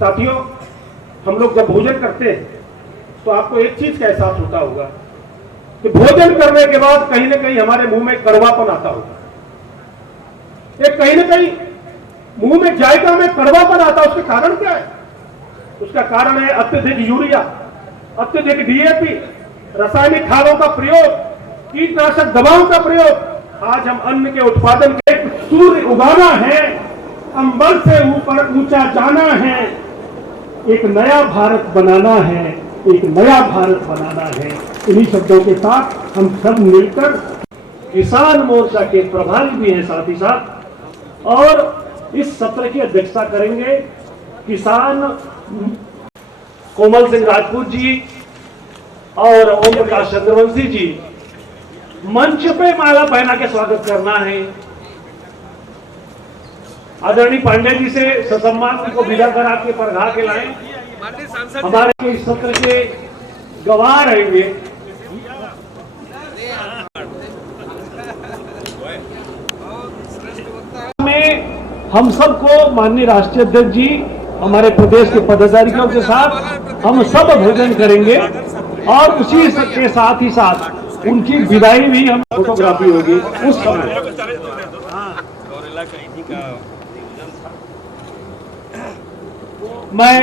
साथियों हम लोग जब भोजन करते हैं तो आपको एक चीज का एहसास होता होगा कि भोजन करने के बाद कहीं ना कहीं हमारे मुंह में कड़वापन आता होगा। एक कहीं ना कहीं मुंह में जायका में कड़वापन आता है। उसका कारण क्या है? उसका कारण है अत्यधिक यूरिया, अत्यधिक डीएपी, रासायनिक खादों का प्रयोग, कीटनाशक दवाओं का प्रयोग। आज हम अन्न के उत्पादन के सूर्य उगाना है, अंबर से ऊपर ऊंचा जाना है, एक नया भारत बनाना है, एक नया भारत बनाना है। इन्हीं शब्दों के साथ हम सब मिलकर किसान मोर्चा के प्रभारी भी हैं साथ ही साथ, और इस सत्र की अध्यक्षता करेंगे किसान कोमल सिंह राजपूत जी और ओम प्रकाश चंद्रवंशी जी। मंच पे माला पहना के स्वागत करना है। आदरणीय पांडे जी से ससम्मान को विदा करा के परघा के लाएं। हमारे इस सत्र के गवाह रहेंगे। में हम सबको माननीय राष्ट्रीय अध्यक्ष जी हमारे प्रदेश के पदाधिकारियों के साथ हम सब अभिवादन करेंगे और उसी के साथ ही साथ उनकी विदाई भी हम फोटोग्राफी होगी उस समय। मैं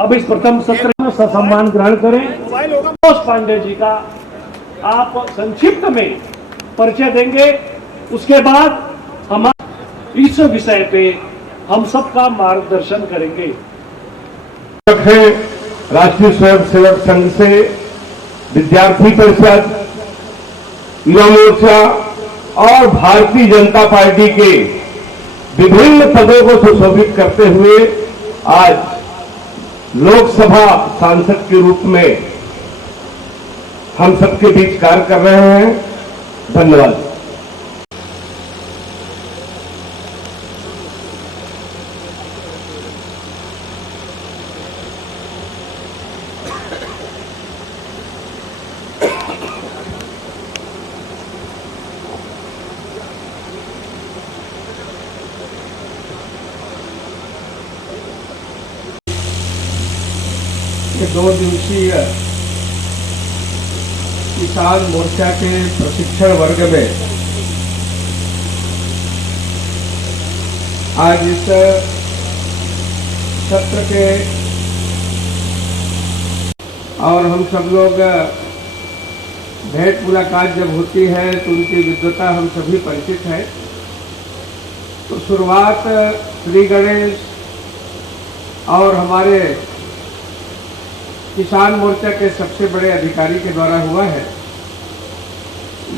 अब इस प्रथम सत्र में सम्मान ग्रहण करें। मनोज पांडे जी का आप संक्षिप्त में परिचय देंगे, उसके बाद हम इस विषय पे हम सबका मार्गदर्शन करेंगे। राष्ट्रीय स्वयंसेवक संघ से विद्यार्थी परिषद, युवा मोर्चा और भारतीय जनता पार्टी के विभिन्न पदों को सुशोभित करते हुए आज लोकसभा सांसद के रूप में हम सबके बीच कार्य कर रहे हैं। धन्यवाद। के 2 दिवसीय किसान मोर्चा के प्रशिक्षण वर्ग में आज इस सत्र के और हम सब लोग भेंट मुलाकात जब होती है तो उनकी विद्वता हम सभी परिचित हैं। तो शुरुआत श्री गणेश और हमारे किसान मोर्चा के सबसे बड़े अधिकारी के द्वारा हुआ है।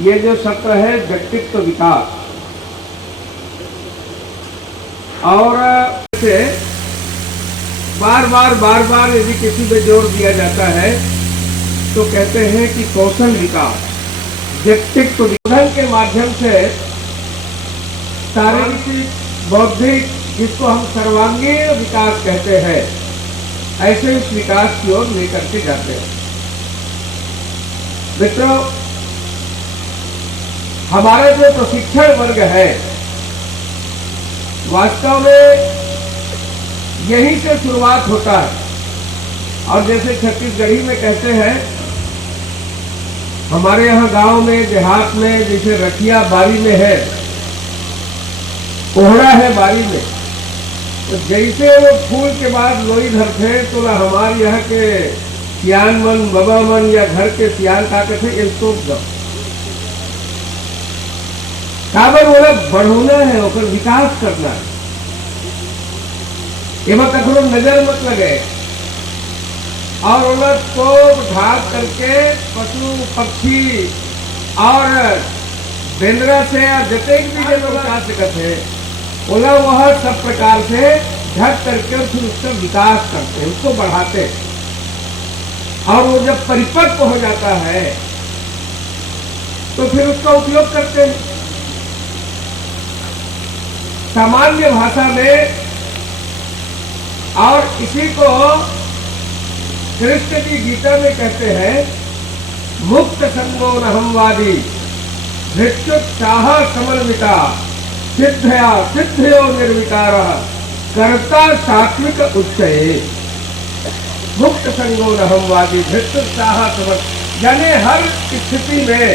ये जो सत्र है व्यक्तित्व विकास और से बार बार यदि किसी पे जोर दिया जाता है तो कहते हैं कि कौशल विकास, व्यक्तित्व विकास के माध्यम से शारीरिक, बौद्धिक, जिसको हम सर्वांगीण विकास कहते हैं, ऐसे इस विकास की ओर लेकर के जाते हैं। मित्रों, हमारा जो प्रशिक्षण वर्ग है वास्तव में यहीं से शुरुआत होता है। और जैसे छत्तीसगढ़ी में कहते हैं, हमारे यहाँ गांव में, देहात में जैसे रखिया बारी में है, कोहड़ा है बारी में, तो जैसे वो फूल के बाद लोई धरते तो हमारे यहाँ के सियान मन, बाबा मन या घर के सियान का थे इसको काबर वो बढ़ोना है, ओकर विकास करना है। एवं कखनो नजर मत लगे और उन्हें तो ढाक करके पशु पक्षी और बेंद्रा से या जते भी लोग आ सकते हैं ओला वह सब प्रकार से ढक करके फिर उसका विकास करते हैं, उसको बढ़ाते हैं। और वो जब परिपक्व हो जाता है तो फिर उसका उपयोग करते हैं। सामान्य भाषा में और इसी को कृष्ण जी गीता में कहते हैं, मुक्त संगो नहमवादी धृत्युत्साह समन्विता सिद्धया सिद्धयो निर्विकार कर्ता सात्विक उच्चये। मुक्त संगो नहमवादी धृत्युत्साह समन्विता, यानी हर स्थिति में,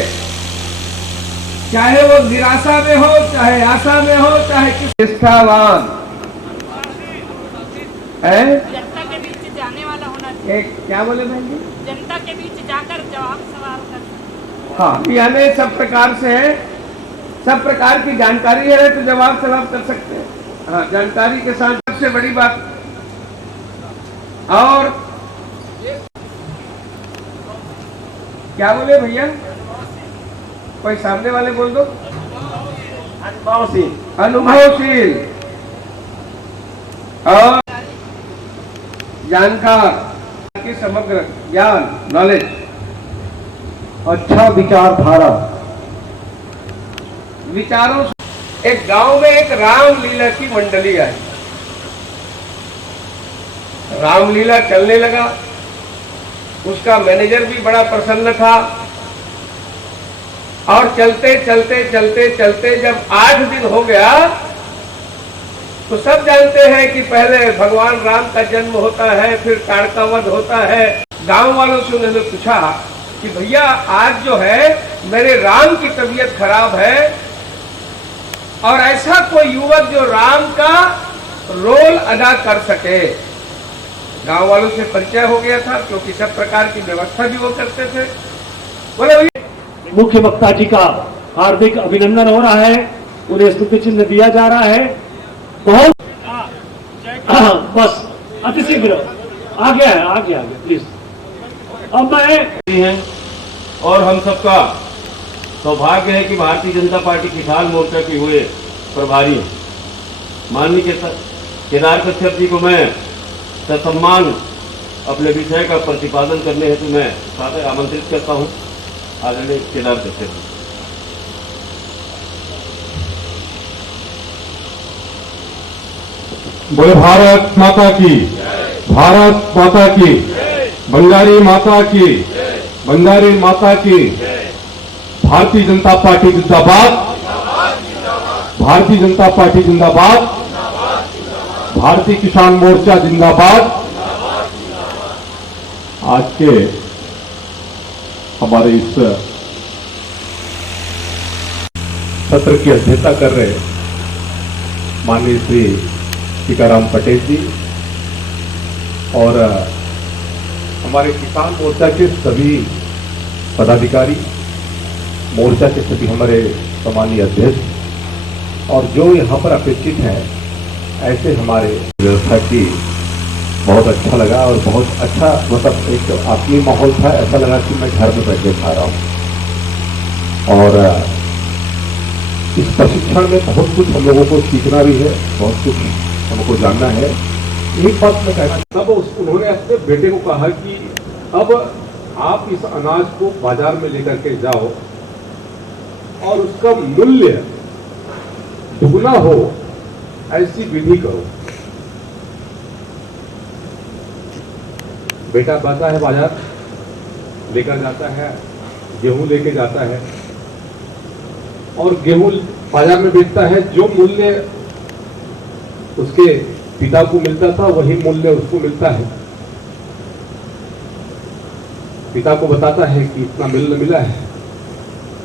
चाहे वो निराशा में हो, चाहे आशा में हो, चाहे किस निष्ठावान है, जनता के बीच जाने वाला होना चाहिए। एक क्या बोले बहन जी? जनता के बीच जाकर जवाब सवाल कर। हाँ, यानी सब प्रकार से सब प्रकार की जानकारी है तो जवाब सवाल कर सकते हैं। हाँ, जानकारी के साथ सबसे बड़ी बात। और क्या बोले भैया? कोई सामने वाले बोल दो। अनुभवशील और जानकार की समग्र ज्ञान, नॉलेज, अच्छा विचारधारा, विचारों से। एक गांव में एक रामलीला की मंडली आई। रामलीला चलने लगा उसका मैनेजर भी बड़ा प्रसन्न था। और चलते चलते चलते चलते जब 8 दिन हो गया तो सब जानते हैं कि पहले भगवान राम का जन्म होता है, फिर ताड़का वध होता है। गांव वालों से उन्होंने पूछा कि भैया आज जो है मेरे राम की तबीयत खराब है और ऐसा कोई युवक जो राम का रोल अदा कर सके। गांव वालों से परिचय हो गया था क्योंकि सब प्रकार की व्यवस्था भी वो करते थे। बोले भैया मुख्य वक्ता जी का हार्दिक अभिनंदन हो रहा है, उन्हें स्तुति चिन्ह दिया जा रहा है। बहुत बस अतिशीघ्र आगे है, आगे आगे प्लीज। अब मैं हैं और हम सबका सौभाग्य है कि भारतीय जनता पार्टी किसान मोर्चा के हुए प्रभारी माननीय केदार कश्यप जी को मैं ससम्मान अपने विषय का प्रतिपादन करने हेतु मैं सादर आमंत्रित करता हूं। आदरणीय केदार कश्यप जी। बोले भारत माता की, भारत माता की, बंगारी माता की, बंगारी माता की। भारतीय जनता पार्टी जिंदाबाद, भारतीय जनता पार्टी जिंदाबाद, भारतीय किसान मोर्चा जिंदाबाद। आज के हमारे इस सत्र की अध्यक्षता कर रहे माननीय श्री टीकाराम पटेल जी और हमारे किसान मोर्चा के सभी पदाधिकारी, मोर्चा के सभी हमारे सम्मानीय अध्यक्ष और जो यहाँ पर अपेक्षित हैं, ऐसे हमारे व्यवस्था की बहुत अच्छा लगा और बहुत अच्छा मतलब एक आत्मीय माहौल था। ऐसा लगा कि मैं घर में बैठ के खा रहा हूँ। और इस प्रशिक्षण में बहुत कुछ हम लोगों को सीखना भी है, बहुत कुछ हमको जानना है। एक बात मैं कहना, तब उन्होंने अपने बेटे को कहा कि अब आप इस अनाज को बाजार में लेकर के जाओ और उसका मूल्य दुगना हो ऐसी विधि करो। बेटा जाता है बाजार, लेकर जाता है, गेहूं लेके जाता है और गेहूं बाजार में बेचता है। जो मूल्य उसके पिता को मिलता था वही मूल्य उसको मिलता है। पिता को बताता है कि इतना मिला है,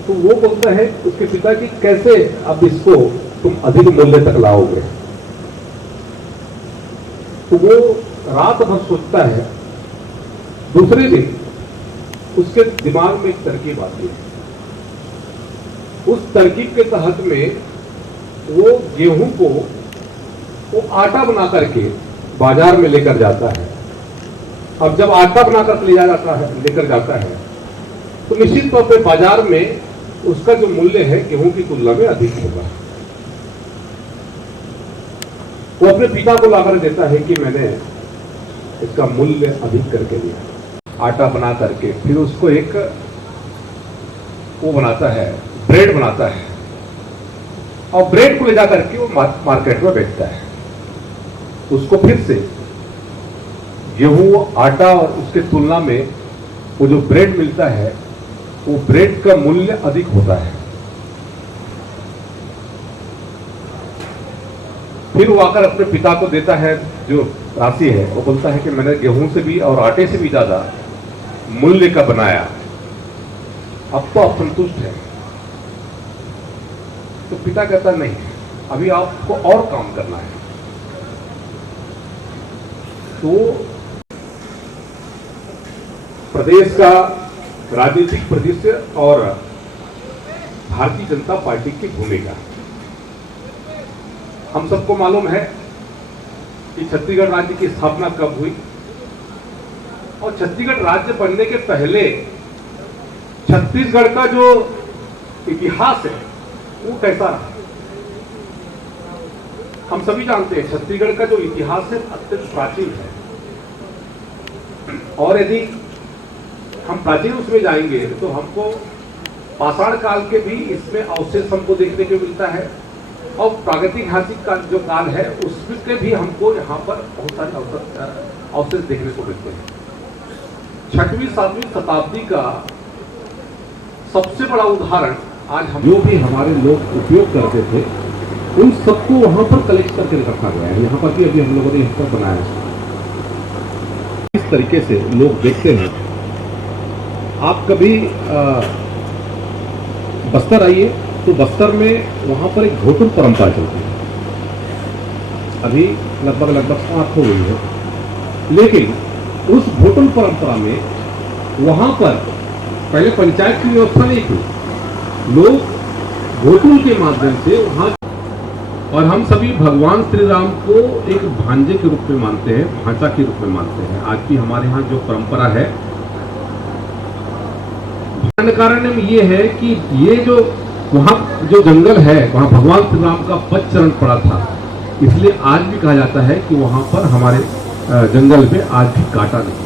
तो वो बोलता है उसके पिता की कैसे अब इसको तुम अधिक मूल्य तक लाओगे। तो वो रात भर सोचता है। दूसरे दिन उसके दिमाग में एक तरकीब आती है। उस तरकीब के तहत में वो गेहूं को वो आटा बना करके बाजार में लेकर जाता है। अब जब आटा बनाकर लेकर जाता है तो निश्चित तौर पे बाजार में उसका जो मूल्य है गेहूं की तुलना में अधिक होगा। वो अपने पिता को लाकर देता है कि मैंने इसका मूल्य अधिक करके दिया। आटा बना करके फिर उसको एक वो बनाता है, ब्रेड बनाता है और ब्रेड को ले जाकर के वो मार्केट में बेचता है। उसको फिर से गेहूं, आटा और उसके तुलना में वो जो ब्रेड मिलता है वो ब्रेड का मूल्य अधिक होता है। फिर वो आकर अपने पिता को देता है जो राशि है, वो बोलता है कि मैंने गेहूं से भी और आटे से भी ज्यादा मूल्य का बनाया, अब तो आप संतुष्ट है। तो पिता कहता नहीं, अभी आपको और काम करना है। तो प्रदेश का राजनीतिक परिदृश्य और भारतीय जनता पार्टी की भूमिका, हम सबको मालूम है कि छत्तीसगढ़ राज्य की स्थापना कब हुई और छत्तीसगढ़ राज्य बनने के पहले छत्तीसगढ़ का जो इतिहास है वो कैसा रहा। हम सभी जानते हैं छत्तीसगढ़ का जो इतिहास है अत्यंत प्राचीन है और यदि हम प्राचीन उसमें जाएंगे तो हमको पाषाण काल के भी इसमें अवशेष हमको देखने को मिलता है और प्रागैतिहासिक का जो काल है उसके भी हमको यहाँ पर बहुत सारे अवशेष देखने को मिलते हैं। 6वीं 7वीं शताब्दी का सबसे बड़ा उदाहरण आज हम जो भी हमारे लोग उपयोग करते थे उन सबको वहां पर कलेक्ट करके रखा गया है। यहाँ पर भी अभी हम लोगों ने यहाँ पर बनाया है। इस तरीके से लोग देखते हैं। आप कभी बस्तर आइए तो बस्तर में वहां पर एक घोटुल परंपरा चलती है, अभी लगभग समाप्त हो गई है, लेकिन उस घोटुल परंपरा में वहां पर पहले पंचायत की व्यवस्था नहीं थी, लोग घोटुल के माध्यम से वहां, और हम सभी भगवान श्री राम को एक भांजे के रूप में मानते हैं, भांचा के रूप में मानते हैं। आज भी हमारे यहाँ जो परंपरा है, कारण ये है कि ये जो वहाँ जो जंगल है वहाँ भगवान श्री राम का पद चरण पड़ा था, इसलिए आज भी कहा जाता है कि वहाँ पर हमारे जंगल में आज भी काटा नहीं।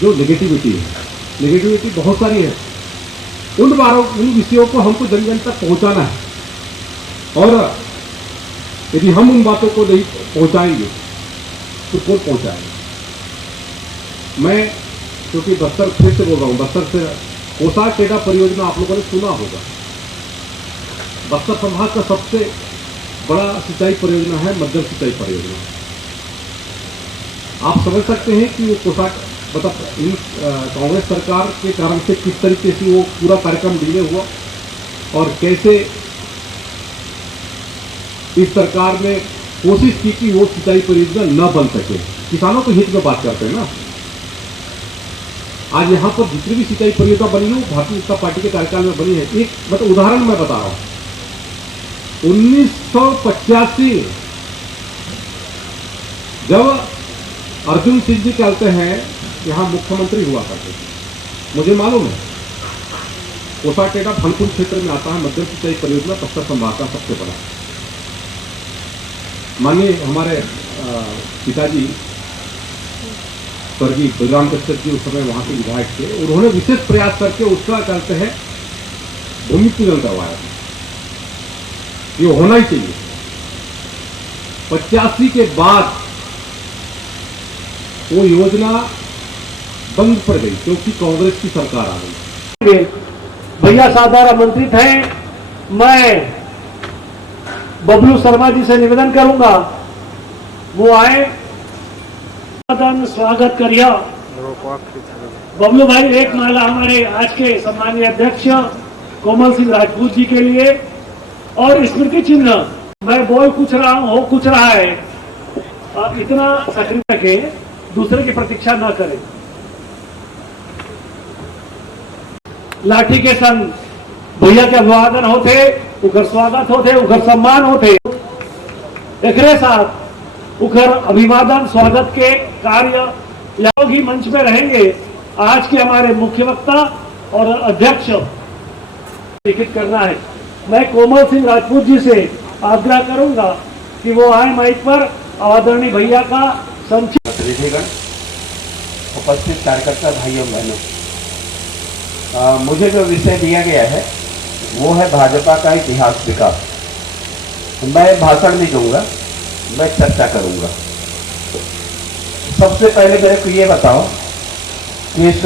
जो नेगेटिविटी बहुत सारी है, उन विषयों को हमको जन जन तक पहुँचाना है, और यदि हम उन बातों को नहीं पहुँचाएंगे तो कौन पहुँचाएंगे। मैं क्योंकि बस्तर फिर से बोल रहा हूँ, बस्तर से कोसा टेढ़ा परियोजना आप लोगों ने सुना होगा। बस्तर संभाग का सबसे बड़ा सिंचाई परियोजना है मध्यम सिंचाई परियोजना। आप समझ सकते हैं कि वो कोसा मतलब कांग्रेस सरकार के कारण से किस तरीके से वो पूरा कार्यक्रम डिले हुआ और कैसे इस सरकार ने कोशिश की कि वो सिंचाई परियोजना न बन सके। किसानों के हित में बात करते हैं ना। आज यहाँ पर जितनी भी सिंचाई परियोजना बनी है वो भारतीय जनता पार्टी के कार्यकाल में बनी है। एक मतलब उदाहरण मैं बता रहा हूँ, 1985 जब अर्जुन सिंह जी कहते हैं यहाँ मुख्यमंत्री हुआ करते थे, मुझे मालूम है कोसा टेढ़ा फलपुर क्षेत्र में आता है। मध्यम सिंचाई परियोजना बस्तर संभाग का सबसे बड़ा। माननीय हमारे पिताजी स्वर्गीय बलराम कश्यप जी उस समय वहां के विधायक थे, उन्होंने विशेष प्रयास करके उसका कहते हैं भूमि पूजन करवाया। ये होना ही चाहिए। 85 के बाद वो योजना बंद पड़ गई क्योंकि कांग्रेस की सरकार आ गई। भैया सादर आमंत्रित हैं। मैं बबलू शर्मा जी से निवेदन करूंगा वो आए, स्वागत करिए। बबलू भाई एक माला हमारे आज के सम्मानीय अध्यक्ष कोमल सिंह राजपूत जी के लिए और स्मृति चिन्ह। मैं बोल कुछ रहा हूँ, हो कुछ रहा है, आप इतना सक्रिय रखे, दूसरे की प्रतीक्षा न करें। लाठी के संग भैया के अभिवादन होते, उखर स्वागत होते, उखर सम्मान होते, एक साथ उखर अभिवादन स्वागत के कार्य लोग ही मंच में रहेंगे। आज के हमारे मुख्य वक्ता और अध्यक्ष लिखित करना है। मैं कोमल सिंह राजपूत जी से आग्रह करूंगा कि वो आए माइक पर। आदरणीय भैया का संक्षिप्त प्रतिनिधिगण, उपस्थित कार्यकर्ता भाइयों बहनों, मुझे जो विषय दिया गया है वो है भाजपा का इतिहास विकास। मैं भाषण नहीं दूंगा, मैं चर्चा करूंगा। सबसे पहले मेरे को ये बताओ कि इस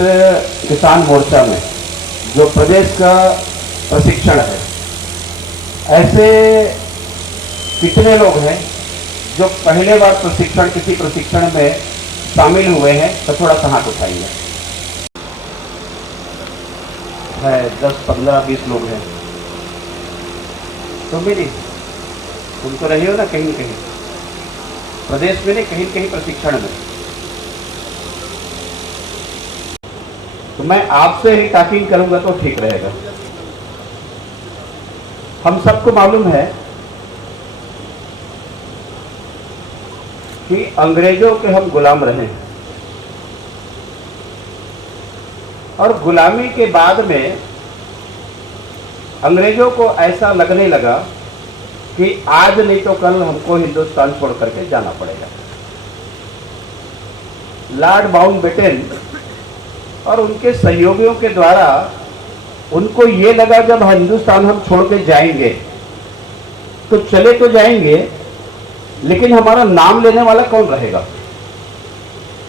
किसान मोर्चा में जो प्रदेश का प्रशिक्षण है, ऐसे कितने लोग हैं जो पहले बार प्रशिक्षण किसी प्रशिक्षण में शामिल हुए हैं? तो थोड़ा सा हाथ उठाइए। है 10, 15, 20 लोग हैं। तुम भी नहीं, तुम तो रही हो ना कहीं न कहीं प्रदेश में, नहीं कहीं कहीं प्रशिक्षण में। तो मैं आपसे ही टॉकिंग करूंगा तो ठीक रहेगा। हम सबको मालूम है कि अंग्रेजों के हम गुलाम रहे और गुलामी के बाद में अंग्रेजों को ऐसा लगने लगा कि आज नहीं तो कल हमको हिंदुस्तान छोड़ करके जाना पड़ेगा। लॉर्ड माउंटबेटन और उनके सहयोगियों के द्वारा उनको ये लगा जब हिंदुस्तान हम छोड़ के जाएंगे तो चले तो जाएंगे, लेकिन हमारा नाम लेने वाला कौन रहेगा?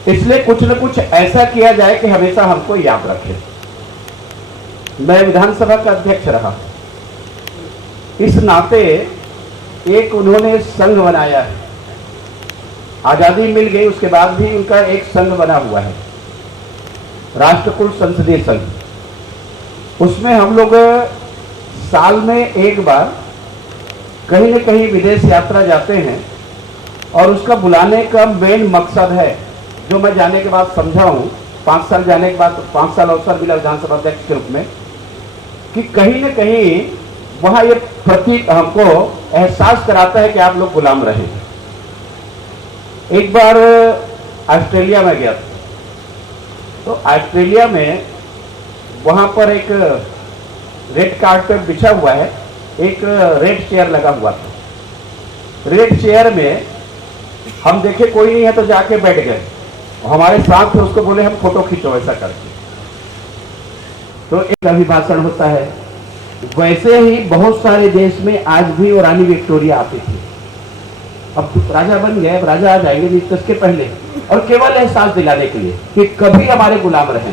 इसलिए कुछ न कुछ ऐसा किया जाए कि हमेशा हमको याद रखे। मैं विधानसभा का अध्यक्ष रहा, इस नाते एक उन्होंने संघ बनाया है। आजादी मिल गई उसके बाद भी उनका एक संघ बना हुआ है, राष्ट्रकुल संसदीय संघ। उसमें हम लोग साल में एक बार कहीं न कहीं विदेश यात्रा जाते हैं, और उसका बुलाने का मेन मकसद है, जो मैं जाने के बाद समझा हूँ, 5 साल जाने के बाद 5 साल अवसर मिला विधानसभा अध्यक्ष के रूप में, कि कहीं न कहीं वहाँ ये प्रतीक हमको एहसास कराता है कि आप लोग गुलाम रहे। एक बार ऑस्ट्रेलिया में गया था, तो ऑस्ट्रेलिया में वहाँ पर एक रेड कार्पेट बिछा हुआ है, एक रेड चेयर लगा हुआ था। रेड चेयर में हम देखे कोई नहीं है तो जाके बैठ गए, हमारे साथ थे, उसको बोले हम फोटो खींचो ऐसा करके। तो एक अभिभाषण होता है। वैसे ही बहुत सारे देश में आज भी वो रानी विक्टोरिया आती थी। अब तो राजा बन गए, अब राजा आ जाएंगे नहीं तो इसके पहले, और केवल एहसास दिलाने के लिए कि कभी हमारे गुलाम रहे।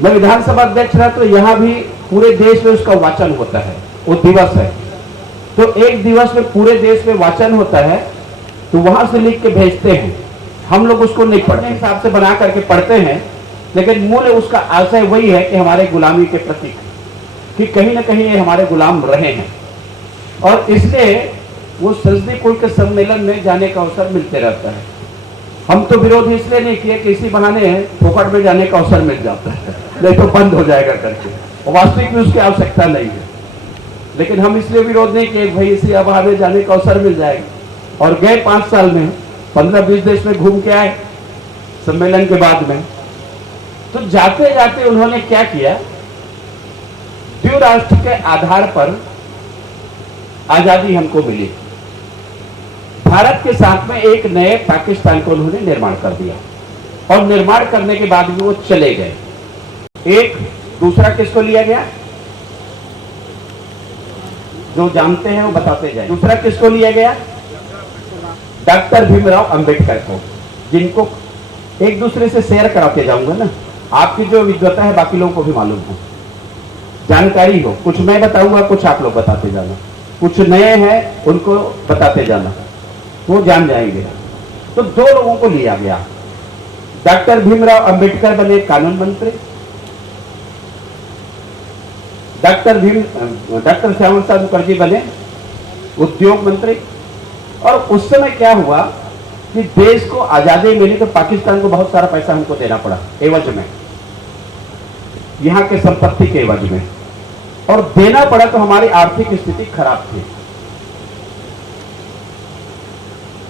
मैं विधानसभा अध्यक्ष रहा तो यहाँ भी पूरे देश में उसका वाचन होता है, वो दिवस है। तो एक दिवस में पूरे देश में वाचन होता है, तो वहां से लिख के भेजते हैं। हम लोग उसको नहीं पढ़ते, हिसाब से बना करके पढ़ते हैं, लेकिन मूल उसका आशय वही है कि हमारे गुलामी के प्रतीक, कि कहीं ना कहीं ये हमारे गुलाम रहे हैं। और इसलिए वो संसदीय कुल के सम्मेलन में जाने का अवसर मिलते रहता है। हम तो विरोध इसलिए नहीं किए कि इसी बहाने फोकट में जाने का अवसर मिल जाता है, नहीं तो बंद हो जाएगा करके। वास्तविक में उसकी आवश्यकता नहीं है, लेकिन हम इसलिए विरोध नहीं किए भाई इसी बहाने जाने का अवसर मिल जाएगा। और गए 5 साल में 15-20 देश में घूम के आए सम्मेलन के बाद में। तो जाते जाते उन्होंने क्या किया, द्विराष्ट्र के आधार पर आजादी हमको मिली, भारत के साथ में एक नए पाकिस्तान को उन्होंने निर्माण कर दिया, और निर्माण करने के बाद भी वो चले गए। एक दूसरा किसको लिया गया, जो जानते हैं वो बताते जाए। दूसरा किसको लिया गया, डॉक्टर भीमराव अंबेडकर को, जिनको एक दूसरे से शेयर कराते जाऊंगा ना, आपकी जो विद्वता है बाकी लोगों को भी मालूम हो, जानकारी हो। कुछ मैं बताऊंगा, कुछ आप लोग बताते जाना, कुछ नए हैं उनको बताते जाना, वो जान जाएंगे। तो 2 लोगों को लिया गया। डॉक्टर भीमराव अंबेडकर बने कानून मंत्री, डॉक्टर श्यामा प्रसाद मुखर्जी बने उद्योग मंत्री। और उस समय क्या हुआ कि देश को आजादी मिली तो पाकिस्तान को बहुत सारा पैसा हमको देना पड़ा एवज में, यहां के संपत्ति के एवज में, और देना पड़ा तो हमारी आर्थिक स्थिति खराब थी।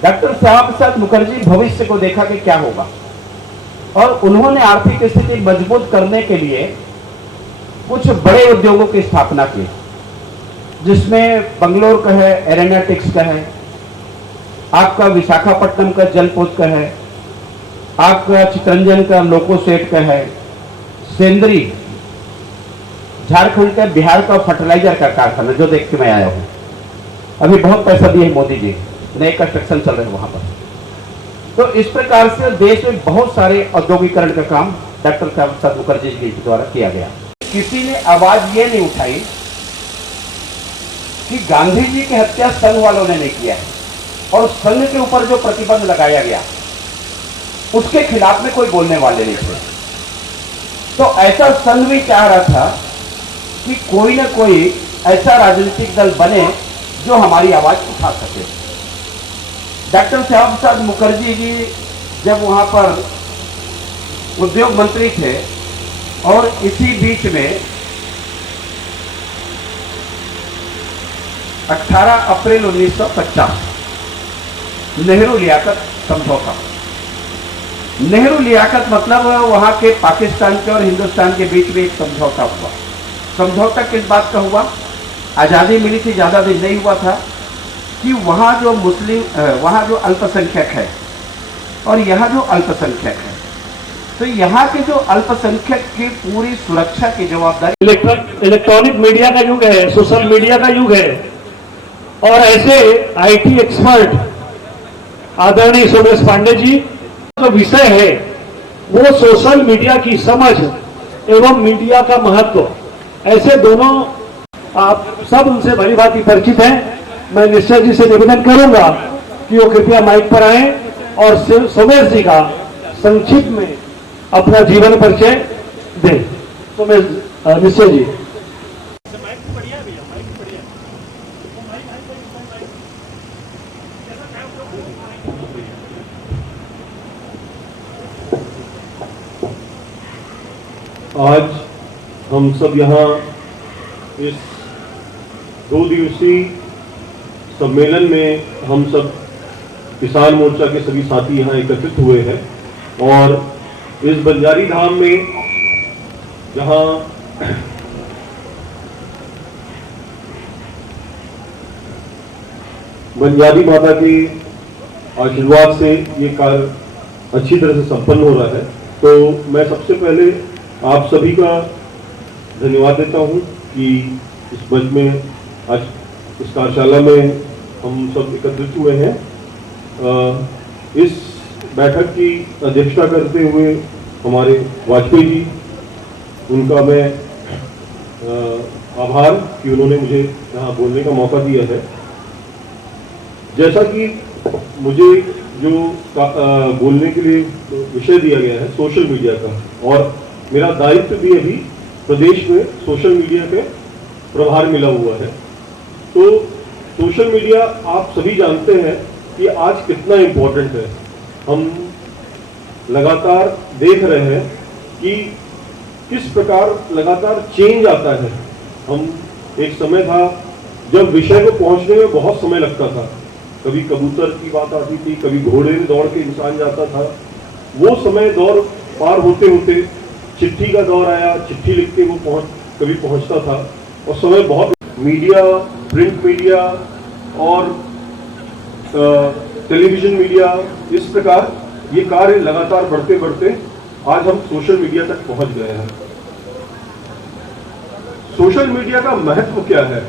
डॉक्टर श्यामा प्रसाद मुखर्जी भविष्य को देखा कि क्या होगा, और उन्होंने आर्थिक स्थिति मजबूत करने के लिए कुछ बड़े उद्योगों की स्थापना की, जिसमें बंगलोर का है, एरोनॉटिक्स का है, आपका विशाखापट्टनम का जलपोत का है, आपका चितरंजन का लोकोसेट का है, सेंद्री झारखंड का, बिहार का फर्टिलाइजर का कारखाना जो देख के मैं आया हूं। अभी बहुत पैसा दिए मोदी जी, नए कंस्ट्रक्शन चल रहे हैं वहां पर। तो इस प्रकार से देश में बहुत सारे औद्योगिकरण का काम डॉक्टर श्यामा प्रसाद मुखर्जी जी के द्वारा किया गया। किसी ने आवाज ये नहीं उठाई कि गांधी जी की हत्या संघ वालों ने नहीं किया है, और संघ के ऊपर जो प्रतिबंध लगाया गया उसके खिलाफ में कोई बोलने वाले नहीं थे। तो ऐसा संघ भी चाह रहा था कि कोई ना कोई ऐसा राजनीतिक दल बने जो हमारी आवाज उठा सके। डॉक्टर श्यामा प्रसाद मुखर्जी जी जब वहां पर उद्योग मंत्री थे, और इसी बीच में 18 अप्रैल 1950 नेहरू लियाकत समझौता। नेहरू लियाकत मतलब वहां के पाकिस्तान के और हिंदुस्तान के बीच में एक समझौता हुआ। समझौता किस बात का हुआ, आजादी मिली थी, ज्यादा दिन नहीं हुआ था, कि वहां जो मुस्लिम, वहां जो अल्पसंख्यक है और यहाँ जो अल्पसंख्यक है, तो यहाँ के जो अल्पसंख्यक की पूरी सुरक्षा की जवाबदारी। इलेक्ट्रॉनिक मीडिया का युग है, सोशल मीडिया का युग है, और ऐसे आईटी एक्सपर्ट आदरणीय सोमेश पांडे जी जो विषय है वो सोशल मीडिया की समझ एवं मीडिया का महत्व, ऐसे दोनों आप सब उनसे भली भांति परिचित हैं। मैं निश्चय जी से निवेदन करूंगा कि वो कृपया माइक पर आए और सोमेश जी का संक्षिप्त में अपना जीवन परिचय दें। सोमेश निश्चय जी। आज हम सब यहाँ इस 2 दिवसीय सम्मेलन में हम सब किसान मोर्चा के सभी साथी यहाँ एकत्रित हुए हैं और इस बंजारी धाम में जहाँ बंजारी माता के आशीर्वाद से ये कार्य अच्छी तरह से संपन्न हो रहा है, तो मैं सबसे पहले आप सभी का धन्यवाद देता हूँ कि इस मंच में आज इस कार्यशाला में हम सब एकत्रित हुए हैं। इस बैठक की अध्यक्षता करते हुए हमारे वाजपेयी जी, उनका मैं आभार कि उन्होंने मुझे यहाँ बोलने का मौका दिया है। जैसा कि मुझे जो बोलने के लिए विषय दिया गया है सोशल मीडिया का, और मेरा दायित्व भी अभी प्रदेश में सोशल मीडिया के प्रभार मिला हुआ है, तो सोशल मीडिया आप सभी जानते हैं कि आज कितना इम्पोर्टेंट है। हम लगातार देख रहे हैं कि किस प्रकार लगातार चेंज आता है। हम एक समय था जब विषय को पहुंचने में बहुत समय लगता था, कभी कबूतर की बात आती थी, कभी घोड़े में दौड़ के इंसान जाता था। वो समय दौर पार होते होते चिट्ठी का दौर आया, चिट्ठी लिख के वो कभी पहुंचता था, और समय बहुत मीडिया, प्रिंट मीडिया और टेलीविजन मीडिया, इस प्रकार ये कार्य लगातार बढ़ते बढ़ते आज हम सोशल मीडिया तक पहुंच गए हैं। सोशल मीडिया का महत्व क्या है,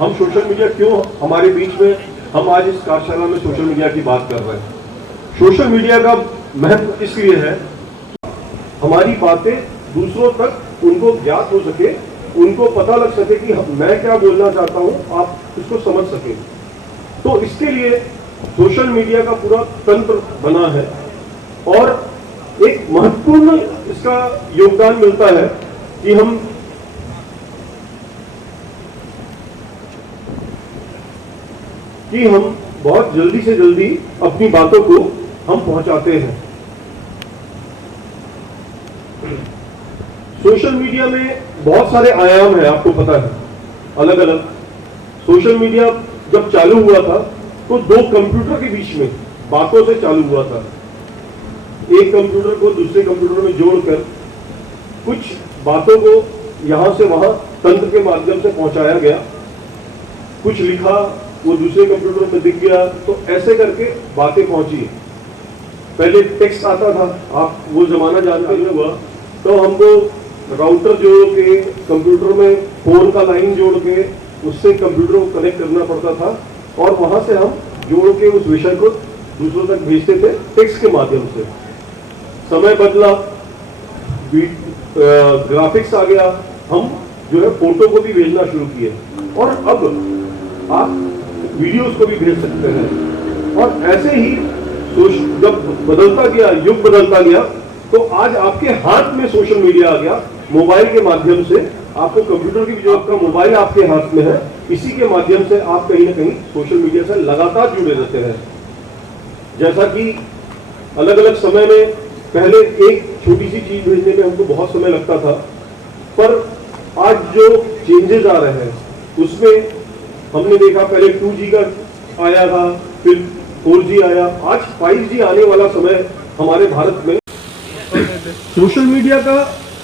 हम सोशल मीडिया क्यों हमारे बीच में, हम आज इस कार्यशाला में सोशल मीडिया की बात कर रहे हैं। सोशल मीडिया का महत्व इसलिए है हमारी बातें दूसरों तक उनको ज्ञात हो सके, उनको पता लग सके कि मैं क्या बोलना चाहता हूं, आप इसको समझ सके। तो इसके लिए सोशल मीडिया का पूरा तंत्र बना है और एक महत्वपूर्ण इसका योगदान मिलता है कि हम बहुत जल्दी से जल्दी अपनी बातों को हम पहुंचाते हैं। सोशल मीडिया में बहुत सारे आयाम हैं, आपको पता है, अलग अलग। सोशल मीडिया जब चालू हुआ था तो 2 कंप्यूटर के बीच में बातों से चालू हुआ था। एक कंप्यूटर को दूसरे कंप्यूटर में जोड़कर कुछ बातों को यहां से वहां तंत्र के माध्यम से पहुंचाया गया, कुछ लिखा वो दूसरे कंप्यूटर में दिख गया, तो ऐसे करके बातें पहुंची। पहले टेक्स्ट आता था, आप वो जमाना जानते हुआ, तो हमको राउटर जोड़ के कंप्यूटर में फोन का लाइन जोड़ के उससे कंप्यूटर को कनेक्ट करना पड़ता था, और वहां से हम जोड़ के उस विषय को दूसरों तक भेजते थे टेक्स्ट के माध्यम से। समय बदला, ग्राफिक्स आ गया, हम जो है फोटो को भी भेजना शुरू किए, और अब आप वीडियोस को भी भेज सकते हैं। और ऐसे ही जब बदलता गया, युग बदलता गया, तो आज आपके हाथ में सोशल मीडिया आ गया। मोबाइल के माध्यम से आपको कंप्यूटर की जो आपका मोबाइल आपके हाथ में है, इसी के माध्यम से आप कहीं ना कहीं सोशल मीडिया से लगातार जुड़े रहते हैं। जैसा कि अलग अलग समय में पहले एक छोटी सी चीज भेजने में हमको बहुत समय लगता था, पर आज जो चेंजेस आ रहे हैं उसमें हमने देखा, पहले 2G का आया था, फिर 4G आया, आज 5G आने वाला समय हमारे भारत में। सोशल मीडिया का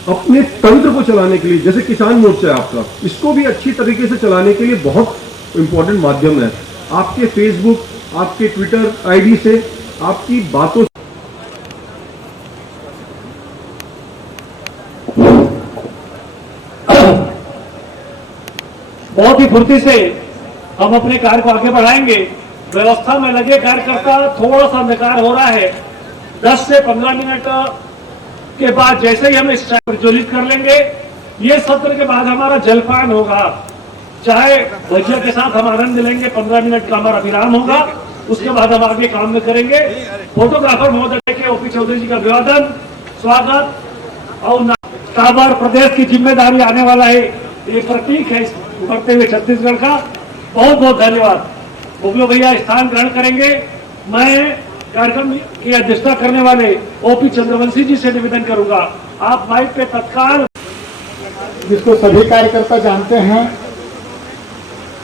अपने तंत्र को चलाने के लिए, जैसे किसान मोर्चा है आपका, इसको भी अच्छी तरीके से चलाने के लिए बहुत इंपॉर्टेंट माध्यम है। आपके फेसबुक, आपके ट्विटर आईडी से आपकी बातों बहुत ही फुर्ती से हम अपने कार्य को आगे बढ़ाएंगे। व्यवस्था में लगे कार्यकर्ता थोड़ा सा बेकार हो रहा है, 10 से 15 मिनट के बाद जैसे ही हम इस प्रज्वलित कर लेंगे, ये सत्र के बाद हमारा जलपान होगा, चाहे भजिया के साथ हम आनंद लेंगे। 15 मिनट का हमारा विराम होगा, उसके बाद हम आगे काम में करेंगे। फोटोग्राफर महोदय के ओपी चौधरी जी का अभिवादन, स्वागत और काबर प्रदेश की जिम्मेदारी आने वाला है, ये प्रतीक है उभरते हुए छत्तीसगढ़ का। बहुत बहुत धन्यवाद। बोबलो भैया स्थान ग्रहण करेंगे। मैं कार्यक्रम की अध्यक्षता करने वाले ओपी चंद्रवंशी जी से निवेदन करूंगा, आप माइक पे तत्काल, जिसको सभी कार्यकर्ता जानते हैं,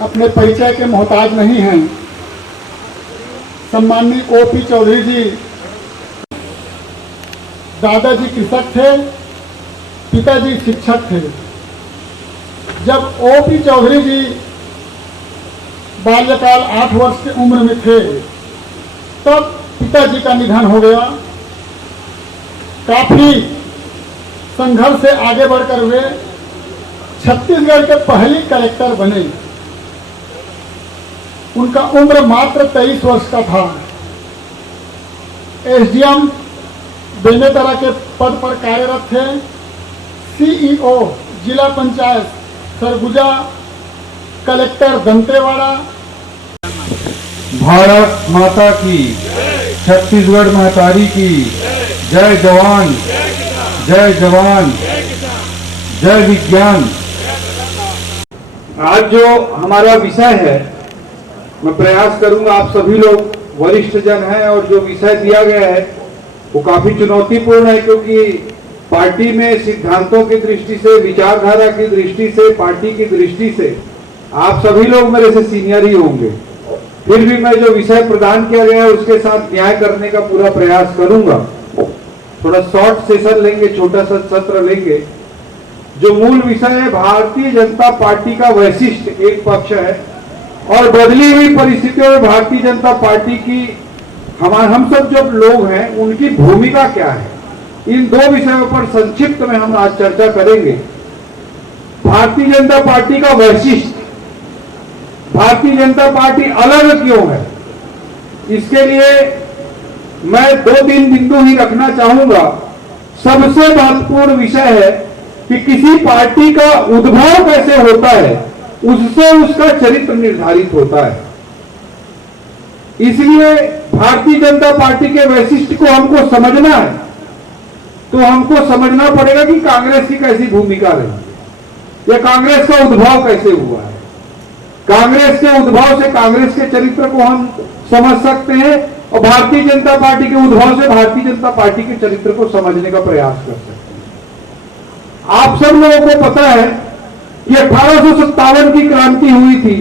अपने परिचय के मोहताज नहीं हैं। सम्माननीय ओपी चौधरी जी दादाजी कृषक थे, पिताजी शिक्षक थे। जब ओपी चौधरी जी बाल्यकाल 8 वर्ष की उम्र में थे, तब पिताजी का निधन हो गया। काफी संघर्ष से आगे बढ़कर वे छत्तीसगढ़ के पहले कलेक्टर बने। उनका उम्र मात्र 23 वर्ष का था। एसडीएम बेमेतरा के पद पर कार्यरत थे। सीईओ जिला पंचायत सरगुजा, कलेक्टर दंतेवाड़ा। भारत माता की, छत्तीसगढ़ महतारी की जय जवान, जय जवान, जय विज्ञान। आज जो हमारा विषय है, मैं प्रयास करूंगा, आप सभी लोग वरिष्ठ जन हैं और जो विषय दिया गया है वो काफी चुनौतीपूर्ण है, क्योंकि पार्टी में सिद्धांतों की दृष्टि से, विचारधारा की दृष्टि से, पार्टी की दृष्टि से आप सभी लोग मेरे से सीनियर ही होंगे। फिर भी मैं जो विषय प्रदान किया गया है उसके साथ न्याय करने का पूरा प्रयास करूंगा। थोड़ा शॉर्ट सेशन लेंगे, छोटा सा सत्र लेंगे। जो मूल विषय है, भारतीय जनता पार्टी का वैशिष्ट एक पक्ष है और बदली हुई परिस्थितियों में भारतीय जनता पार्टी की हम सब जो लोग हैं उनकी भूमिका क्या है, इन दो विषयों पर संक्षिप्त में हम आज चर्चा करेंगे। भारतीय जनता पार्टी का वैशिष्ट, भारतीय जनता पार्टी अलग क्यों है, इसके लिए मैं 2-3 बिंदु ही रखना चाहूंगा। सबसे महत्वपूर्ण विषय है कि किसी पार्टी का उद्भव कैसे होता है, उससे उसका चरित्र निर्धारित होता है। इसलिए भारतीय जनता पार्टी के वैशिष्ट को हमको समझना है, तो हमको समझना पड़ेगा कि कांग्रेस की कैसी भूमिका रही या कांग्रेस का उद्भव कैसे हुआ है। कांग्रेस के उद्भव से कांग्रेस के चरित्र को हम समझ सकते हैं और भारतीय जनता पार्टी के उद्भव से भारतीय जनता पार्टी के चरित्र को समझने का प्रयास कर सकते हैं। आप सब लोगों को पता है कि 1857 की क्रांति हुई थी।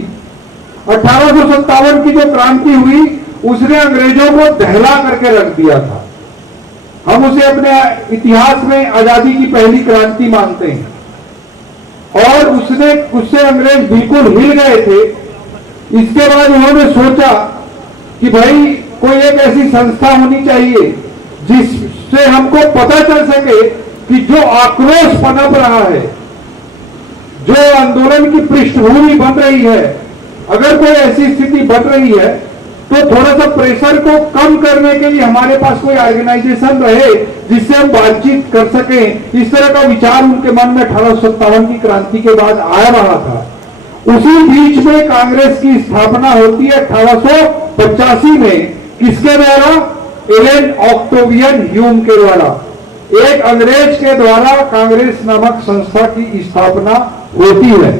1857 की जो क्रांति हुई उसने अंग्रेजों को दहला करके रख दिया था। हम उसे अपने इतिहास में आजादी की पहली क्रांति मानते हैं और उससे अंग्रेज बिल्कुल हिल गए थे। इसके बाद उन्होंने सोचा कि भाई कोई एक ऐसी संस्था होनी चाहिए जिससे हमको पता चल सके कि जो आक्रोश पनप रहा है, जो आंदोलन की पृष्ठभूमि बन रही है, अगर कोई ऐसी स्थिति बन रही है तो थोड़ा सा प्रेशर को कम करने के लिए हमारे पास कोई ऑर्गेनाइजेशन रहे जिससे हम बातचीत कर सकें। इस तरह का विचार उनके मन में 1857 की क्रांति के बाद आया रहा था। उसी बीच में कांग्रेस की स्थापना होती है 1885 में। किसके द्वारा? एलन ऑक्टेवियन ह्यूम के द्वारा, एक अंग्रेज के द्वारा कांग्रेस नामक संस्था की स्थापना होती है।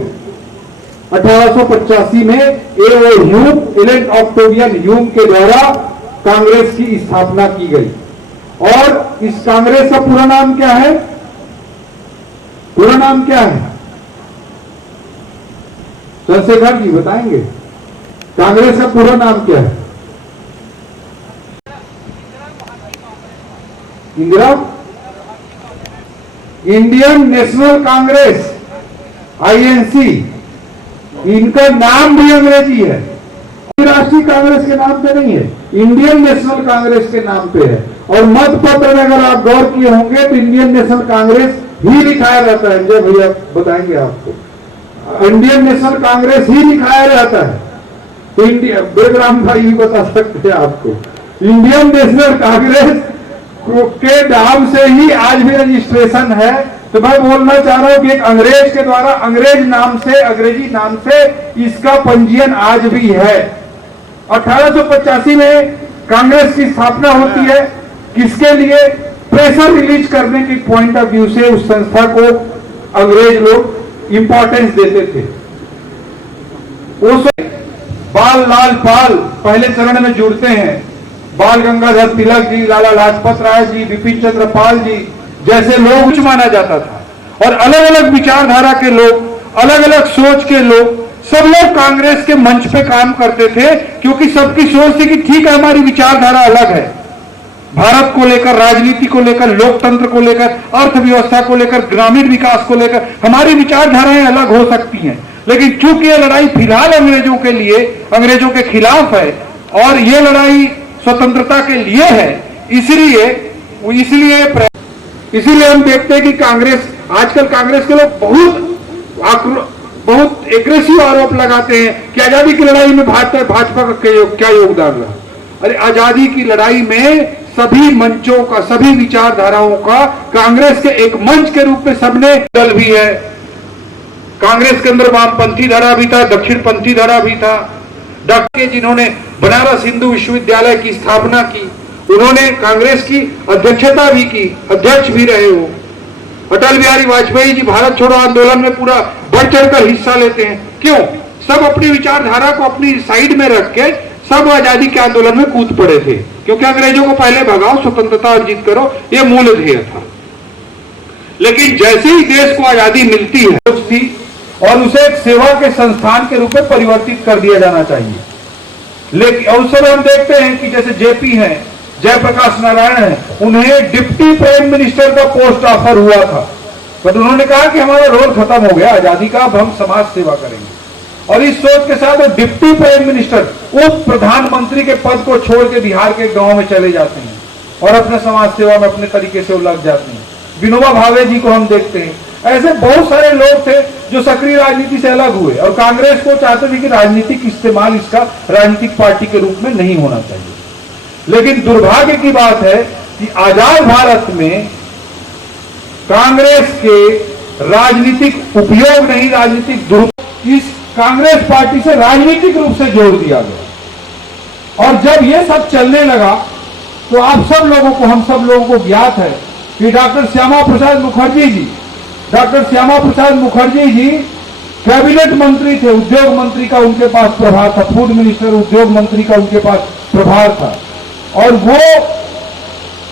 1885 में एलन ऑक्टेवियन ह्यूम के द्वारा कांग्रेस की स्थापना की गई। और इस कांग्रेस का पूरा नाम क्या है? पूरा नाम क्या है? चंद्रशेखर जी बताएंगे, कांग्रेस का पूरा नाम क्या है? Indira, Indian national Congress, INC. इनका नाम भी अंग्रेजी है, राष्ट्रीय कांग्रेस के नाम पे नहीं है, इंडियन नेशनल कांग्रेस के नाम पे है। और मत पत्र में अगर आप गौर किए होंगे तो इंडियन नेशनल कांग्रेस ही लिखाया रहता है। जय भैया बताएंगे आपको, इंडियन नेशनल कांग्रेस ही लिखाया रहता है। तो इंडिया, बेगराम भाई भी बता सकते हैं आपको, इंडियन नेशनल कांग्रेस के नाम से ही आज भी रजिस्ट्रेशन है। तो मैं बोलना चाह रहा हूं कि एक अंग्रेज के द्वारा अंग्रेजी नाम से इसका पंजीयन आज भी है। 1885 में कांग्रेस की स्थापना होती है। किसके लिए? प्रेशर रिलीज करने के पॉइंट ऑफ व्यू से उस संस्था को अंग्रेज लोग इंपॉर्टेंस देते थे। उस बाल लाल पाल पहले चरण में जुड़ते हैं। बाल गंगाधर तिलक जी, लाला लाजपत राय जी, बिपिन चंद्र पाल जी जैसे लोग उच्च माना जाता था, और अलग अलग विचारधारा के लोग, अलग अलग सोच के लोग, सब लोग कांग्रेस के मंच पे काम करते थे, क्योंकि सबकी सोच थी कि ठीक है, हमारी विचारधारा अलग है, भारत को लेकर, राजनीति को लेकर, लोकतंत्र को लेकर, अर्थव्यवस्था को लेकर, ग्रामीण विकास को लेकर हमारी विचारधाराएं अलग हो सकती हैं, लेकिन चूंकि यह लड़ाई फिलहाल अंग्रेजों के लिए, अंग्रेजों के खिलाफ है और ये लड़ाई स्वतंत्रता के लिए है, इसीलिए हम देखते हैं कि कांग्रेस, आजकल कांग्रेस के लोग बहुत एग्रेसिव आरोप लगाते हैं कि आजादी की लड़ाई में भाजपा का क्या योगदान रहा। अरे आजादी की लड़ाई में सभी मंचों का, सभी विचारधाराओं का कांग्रेस के एक मंच के रूप में सबने, दल भी है कांग्रेस के अंदर, वामपंथी धड़ा भी था, दक्षिणपंथी धड़ा भी था। डॉक्टर जिन्होंने बनारस हिंदू विश्वविद्यालय की स्थापना की, उन्होंने कांग्रेस की अध्यक्षता भी की, अध्यक्ष भी रहे हो। अटल बिहारी वाजपेयी जी भारत छोड़ो आंदोलन में पूरा बढ़ चढ़कर हिस्सा लेते हैं। क्यों? सब अपनी विचारधारा को अपनी साइड में रख के सब आजादी के आंदोलन में कूद पड़े थे, क्योंकि अंग्रेजों को पहले भगाओ, स्वतंत्रता अर्जित करो, यह मूल ध्येय था। लेकिन जैसे ही देश को आजादी मिलती है थी और उसे एक सेवा के संस्थान के रूप में परिवर्तित कर दिया जाना चाहिए। लेकिन उस समय हम देखते हैं कि जैसे जेपी हैं, जयप्रकाश नारायण है, उन्हें डिप्टी प्राइम मिनिस्टर का पोस्ट ऑफर हुआ था, पर उन्होंने कहा कि हमारा रोल खत्म हो गया आजादी का, अब हम समाज सेवा करेंगे। और इस सोच के साथ वो डिप्टी प्राइम मिनिस्टर, उप प्रधानमंत्री के पद को छोड़ के बिहार के गांव में चले जाते हैं और अपने समाज सेवा में अपने तरीके से लग जाते हैं। विनोबा भावे जी को हम देखते हैं। ऐसे बहुत सारे लोग थे जो सक्रिय राजनीति से अलग हुए और कांग्रेस को चाहते थे कि राजनीतिक इस्तेमाल इसका राजनीतिक पार्टी के रूप में नहीं होना चाहिए। लेकिन दुर्भाग्य की बात है कि आजाद भारत में कांग्रेस के राजनीतिक उपयोग नहीं, राजनीतिक दुरुपयोग इस कांग्रेस पार्टी से राजनीतिक रूप से जोड़ दिया गया। और जब ये सब चलने लगा तो आप सब लोगों को, हम सब लोगों को ज्ञात है कि डॉक्टर श्यामा प्रसाद मुखर्जी जी कैबिनेट मंत्री थे, उद्योग मंत्री का उनके पास प्रभार था, फूड मिनिस्टर, उद्योग मंत्री का उनके पास प्रभार था। और वो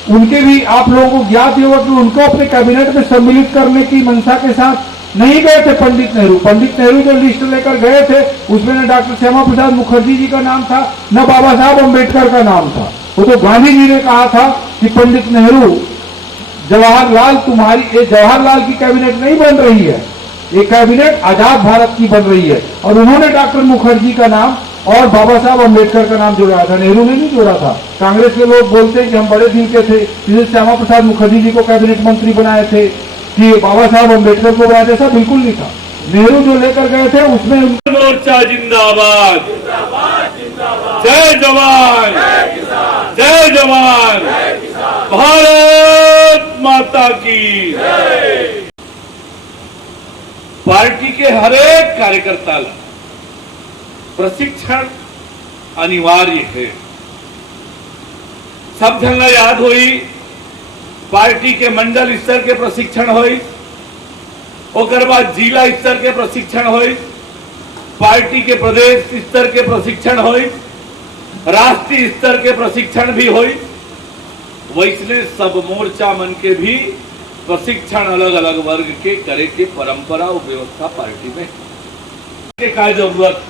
उनके भी आप लोगों को ज्ञात ही होगा कि उनको अपने कैबिनेट में सम्मिलित करने की मंशा के साथ नहीं गए थे पंडित नेहरू। पंडित नेहरू जो लिस्ट लेकर गए थे उसमें न डॉक्टर श्यामा प्रसाद मुखर्जी जी का नाम था, न बाबा साहब अम्बेडकर का नाम था। वो तो गांधी जी ने कहा था कि पंडित नेहरू, जवाहरलाल जवाहरलाल की कैबिनेट नहीं बन रही है, ये कैबिनेट आजाद भारत की बन रही है। और उन्होंने डॉक्टर मुखर्जी का नाम और बाबा साहब अम्बेडकर का नाम जोड़ा था, नेहरू ने नहीं जोड़ा था। कांग्रेस के लोग बोलते हैं कि हम बड़े दिल के थे, जिसे श्यामा प्रसाद मुखर्जी जी को कैबिनेट मंत्री बनाए थे, कि बाबा साहब अम्बेडकर को बनाए थे, ऐसा बिल्कुल नहीं था। नेहरू जो लेकर गए थे उसमें मोर्चा जिंदाबाद, जय जवान, जय जवान, भारत माता की। पार्टी के हर एक कार्यकर्ता प्रशिक्षण अनिवार्य है। सब जगह याद हुई, पार्टी के मंडल स्तर के प्रशिक्षण हुई, ओकर बाद जिला स्तर के प्रशिक्षण हुई, पार्टी के प्रदेश स्तर के प्रशिक्षण हुई, राष्ट्रीय स्तर के प्रशिक्षण भी हुई। वैसने सब मोर्चा मन के भी प्रशिक्षण अलग अलग वर्ग के करे के परंपरा और व्यवस्था पार्टी में क्या जरूरत।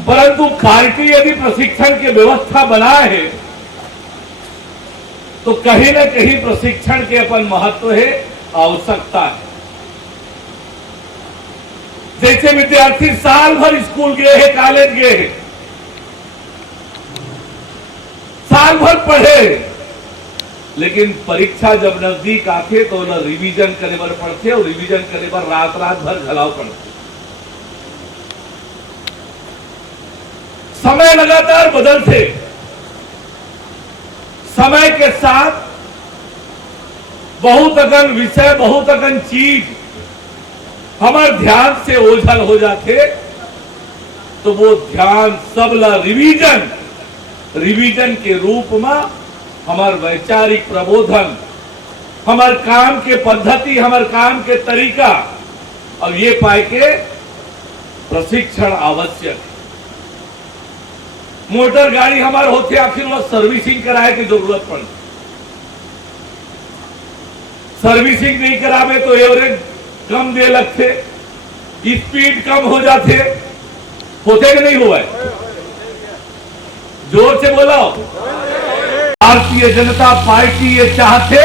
परंतु पार्टी यदि प्रशिक्षण की व्यवस्था बनाए है तो कहीं न कहीं प्रशिक्षण के अपन महत्व है, आवश्यकता है। जैसे विद्यार्थी साल भर स्कूल गए हैं, कॉलेज गए हैं, साल भर पढ़े, लेकिन परीक्षा जब नजदीक आते तो न रिवीजन करे बर पड़ते और रिवीजन करे बर रात रात भर घलाव पड़ते। समय लगातार बदलते, समय के साथ बहुत अगन विषय, बहुत अगन चीज हमारे ध्यान से ओझल हो जाते, तो वो ध्यान सबला रिवीजन के रूप में हमार वैचारिक प्रबोधन, हमार काम के पद्धति, हमार काम के तरीका, अब ये पाए के प्रशिक्षण आवश्यक। मोटर गाड़ी हमारे होते आखिर वो सर्विसिंग कराए की जरूरत पड़े, सर्विसिंग नहीं करावे तो एवरेज कम दे लगते, स्पीड कम हो जाते, होते कि नहीं हुआ है? जोर से बोलो। भारतीय जनता पार्टी ये चाहते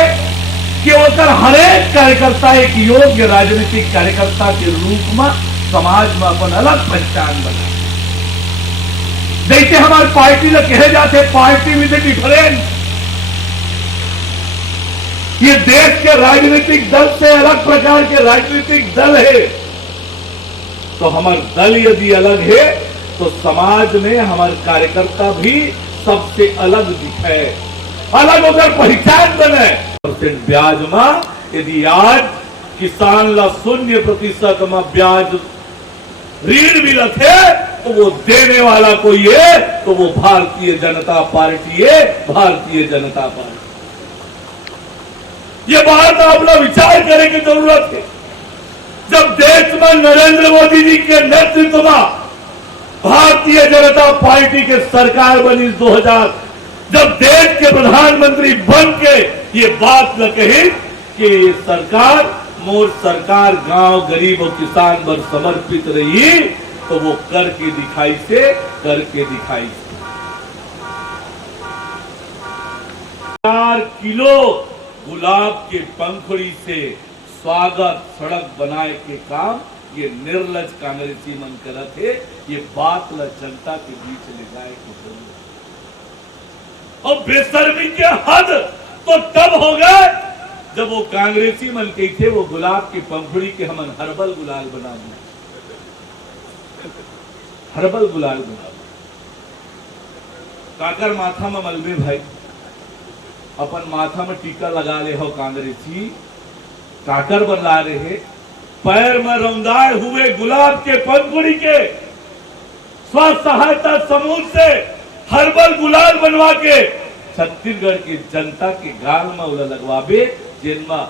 कि उधर हरेक कार्यकर्ता एक योग्य राजनीतिक कार्यकर्ता के रूप में समाज में अपन अलग पहचान बनाए। जैसे हमारी पार्टी ने कहे जाते पार्टी विद डिफरेंस, ये देश के राजनीतिक दल से अलग प्रकार के राजनीतिक दल है, तो हमारा दल यदि अलग है तो समाज में हमारे कार्यकर्ता भी सबसे अलग दिखे, अलग होकर पहचान बने। परसेंट ब्याज में यदि आज किसान ला 0% में ब्याज ऋण भी रखे तो वो देने वाला कोई है तो वो भारतीय जनता पार्टी है, भारतीय जनता पार्टी। ये बात अपना विचार करने की जरूरत है। जब देश में नरेंद्र मोदी जी के नेतृत्व में भारतीय जनता पार्टी के सरकार बनी 2000, जब देश के प्रधानमंत्री बन के ये बात न कही कि सरकार मोर सरकार गांव गरीब और किसान पर समर्पित रही, तो वो करके दिखाई से 4 किलो गुलाब के पंखुड़ी से स्वागत सड़क बनाए के काम ये निर्लज कांग्रेसी मन करत है। ये बात ल जनता के बीच ले जाए की जरूरत, और बेशर्मी के हद तो तब हो गए जब वो कांग्रेसी मन कही थे वो गुलाब की पंखुड़ी के हमन हर्बल गुलाल बना दिए, हर्बल गुलाल बना दिए। काकर माथा में मलबे भाई, अपन माथा में टीका लगा ले हो कांग्रेसी, काकर बना रहे, पैर में रौंदाए हुए गुलाब के पंखुड़ी के स्व सहायता समूह से हर्बल गुलाल बनवा के छत्तीसगढ़ की जनता के गाल में उला लगवाबे, जिनमें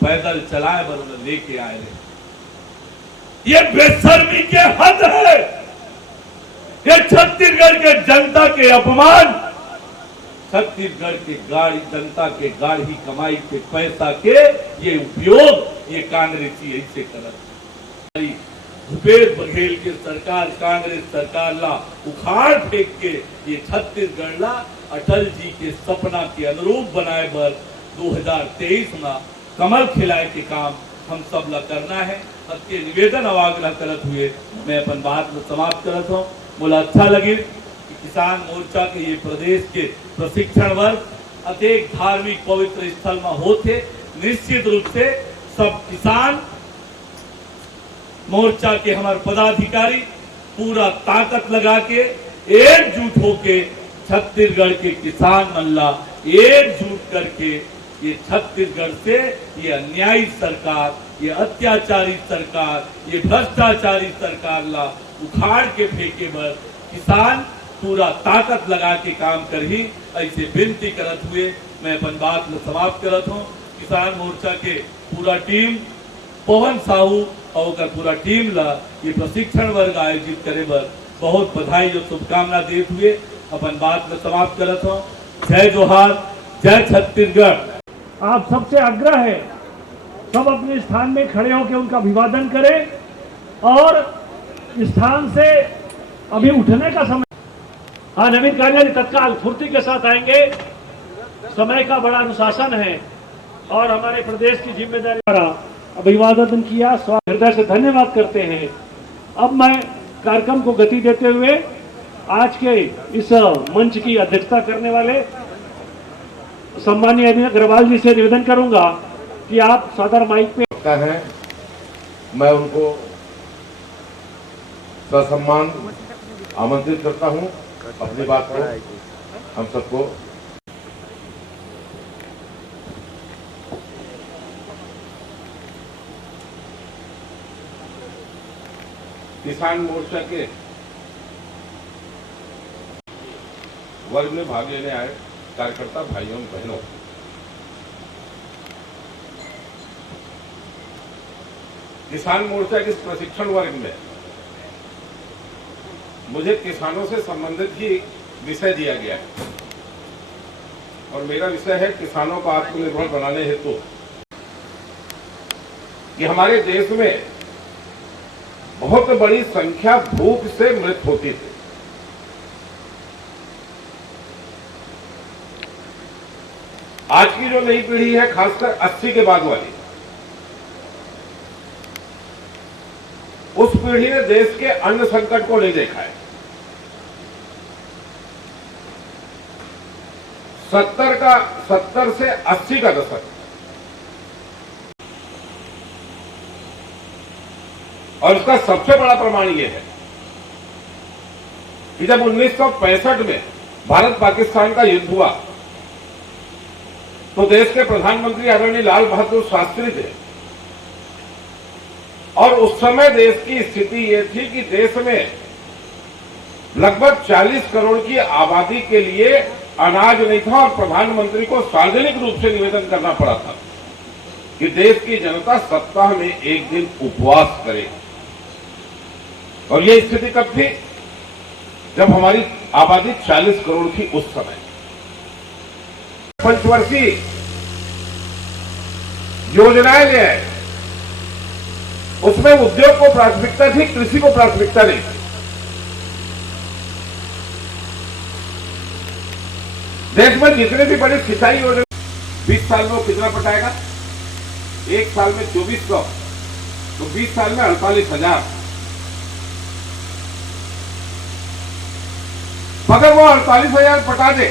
पैदल चलाए बर उला लेके आए रहे। ये बेशर्मी के हद है, ये छत्तीसगढ़ के जनता के अपमान, छत्तीसगढ़ के गाड़ी जनता के गाढ़ी कमाई के पैसा के ये उपयोग ये कांग्रेसी ऐसे करत। भूपेश बघेल के सरकार कांग्रेस सरकार ला उखाड़ फेंक के ये छत्तीसगढ़ ला अटल जी के सपना के अनुरूप बनाए बर 2023 में कमल खिलाए के काम हम सब ला करना है। अब के निवेदन अवागला करत हुए मैं अपन बात में समाप्त करत हूँ। बोला अच्छा लगे कि किसान मोर्चा के ये प्रदेश के प्रशिक्षण वर्ग अनेक धार्मिक पवित्र स्थल में होते, निश्चित रूप से सब किसान मोर्चा के हमारे पदाधिकारी पूरा ताकत लगा के एकजुट होके छत्तीसगढ़ के किसान मल्ला एकजुट करके ये छत्तीसगढ़ से ये अन्यायी सरकार, ये अत्याचारी सरकार, ये भ्रष्टाचारी सरकार ला उखाड़ के फेंके बर किसान पूरा ताकत लगा के काम कर ही ऐसे विनती करत हुए मैं अपन बात में समाप्त करत हूँ। किसान मोर्चा के पूरा टीम पवन साहू और पूरा टीम ला ये प्रशिक्षण वर्ग आयोजित करे बर बहुत बधाई और शुभकामना देते हुए अपन बात में समाप्त करत हूँ। जय जोहार, जय छत्तीसगढ़। आप सबसे आग्रह है सब अपने स्थान में खड़े होकर उनका अभिवादन करें और स्थान से अभी उठने का समय। हाँ, नवीन कान्या जी तत्काल फुर्ती के साथ आएंगे। समय का बड़ा अनुशासन है और हमारे प्रदेश की जिम्मेदारी द्वारा अभिवादन किया, हृदय से धन्यवाद करते हैं। अब मैं कार्यक्रम को गति देते हुए आज के इस मंच की अध्यक्षता करने वाले सम्मानीय अग्रवाल जी से निवेदन करूंगा कि आप सदर माइक पे है। मैं उनको ससम्मान आमंत्रित करता हूं अपनी बात को हम सबको किसान मोर्चा के वर्ग में भाग लेने आए कार्यकर्ता भाइयों और बहनों, किसान मोर्चा के इस प्रशिक्षण वर्ग में मुझे किसानों से संबंधित ही विषय दिया गया है और मेरा विषय है किसानों को आत्मनिर्भर बनाने हेतु कि हमारे देश में बहुत बड़ी संख्या भूख से मृत होती थी। आज की जो नई पीढ़ी है, खासकर 80 के बाद वाली, उस पीढ़ी ने देश के अन्न संकट को नहीं देखा है। 70 से 80 का दशक और उसका सबसे बड़ा प्रमाण यह है कि जब 1965 में भारत पाकिस्तान का युद्ध हुआ तो देश के प्रधानमंत्री आदरणीय लाल बहादुर शास्त्री थे और उस समय देश की स्थिति यह थी कि देश में लगभग 40 करोड़ की आबादी के लिए अनाज नहीं था और प्रधानमंत्री को सार्वजनिक रूप से निवेदन करना पड़ा था कि देश की जनता सप्ताह में एक दिन उपवास करे। और यह स्थिति कब थी? जब हमारी आबादी 40 करोड़ थी उस समय। पंचवर्षीय योजनाएं ले आए, उसमें उद्योग को प्राथमिकता थी, कृषि को प्राथमिकता नहीं थी। देश में जितने भी बड़ी सिंचाई योजना 20 साल में वो कितना पटाएगा? एक साल में 2400, तो 20 साल में 48,000। अगर वो 48,000 पटा दे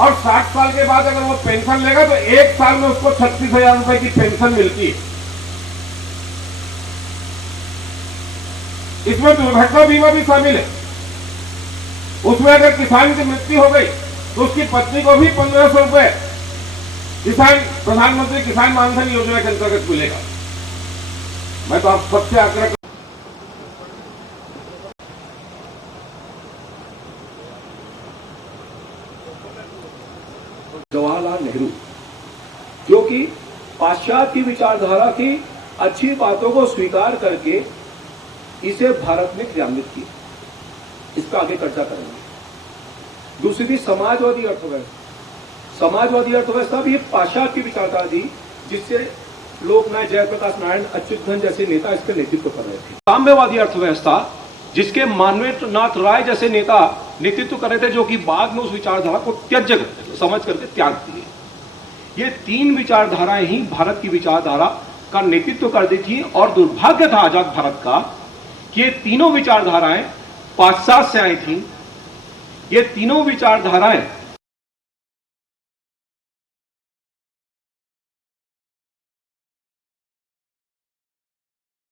और 60 साल के बाद अगर वो पेंशन लेगा तो एक साल में उसको 36,000 रुपए की पेंशन मिलती है। इसमें दुर्घटना बीमा भी शामिल है। उसमें अगर किसान की मृत्यु हो गई तो उसकी पत्नी को भी 1500 रुपए किसान प्रधानमंत्री किसान मानधन योजना के अंतर्गत मिलेगा। मैं तो आप सबसे आग्रह जवाहरलाल नेहरू, जो कि पाश्चात्य की विचारधारा की अच्छी बातों को स्वीकार करके इसे भारत में क्रियान्वित किया, इसका आगे चर्चा करेंगे। दूसरी थी समाजवादी अर्थव्यवस्था। समाजवादी अर्थव्यवस्था भी एक पाश्चात्य की विचारधारा थी जिससे लोकनायक जयप्रकाश नारायण, अच्युतघन जैसे नेता इसका नेतृत्व कर रहे थे। साम्यवादी अर्थव्यवस्था जिसके मानवेंद्रनाथ राय जैसे नेता नेतृत्व कर रहे थे, जो कि बाद में उस विचारधारा को त्यज्य समझ करके त्याग दिए। ये तीन विचारधाराएं ही भारत की विचारधारा का नेतृत्व करती थी और दुर्भाग्य था आजाद भारत का कि ये तीनों विचारधाराएं पाश्चात्य से आई थी। ये तीनों विचारधाराएं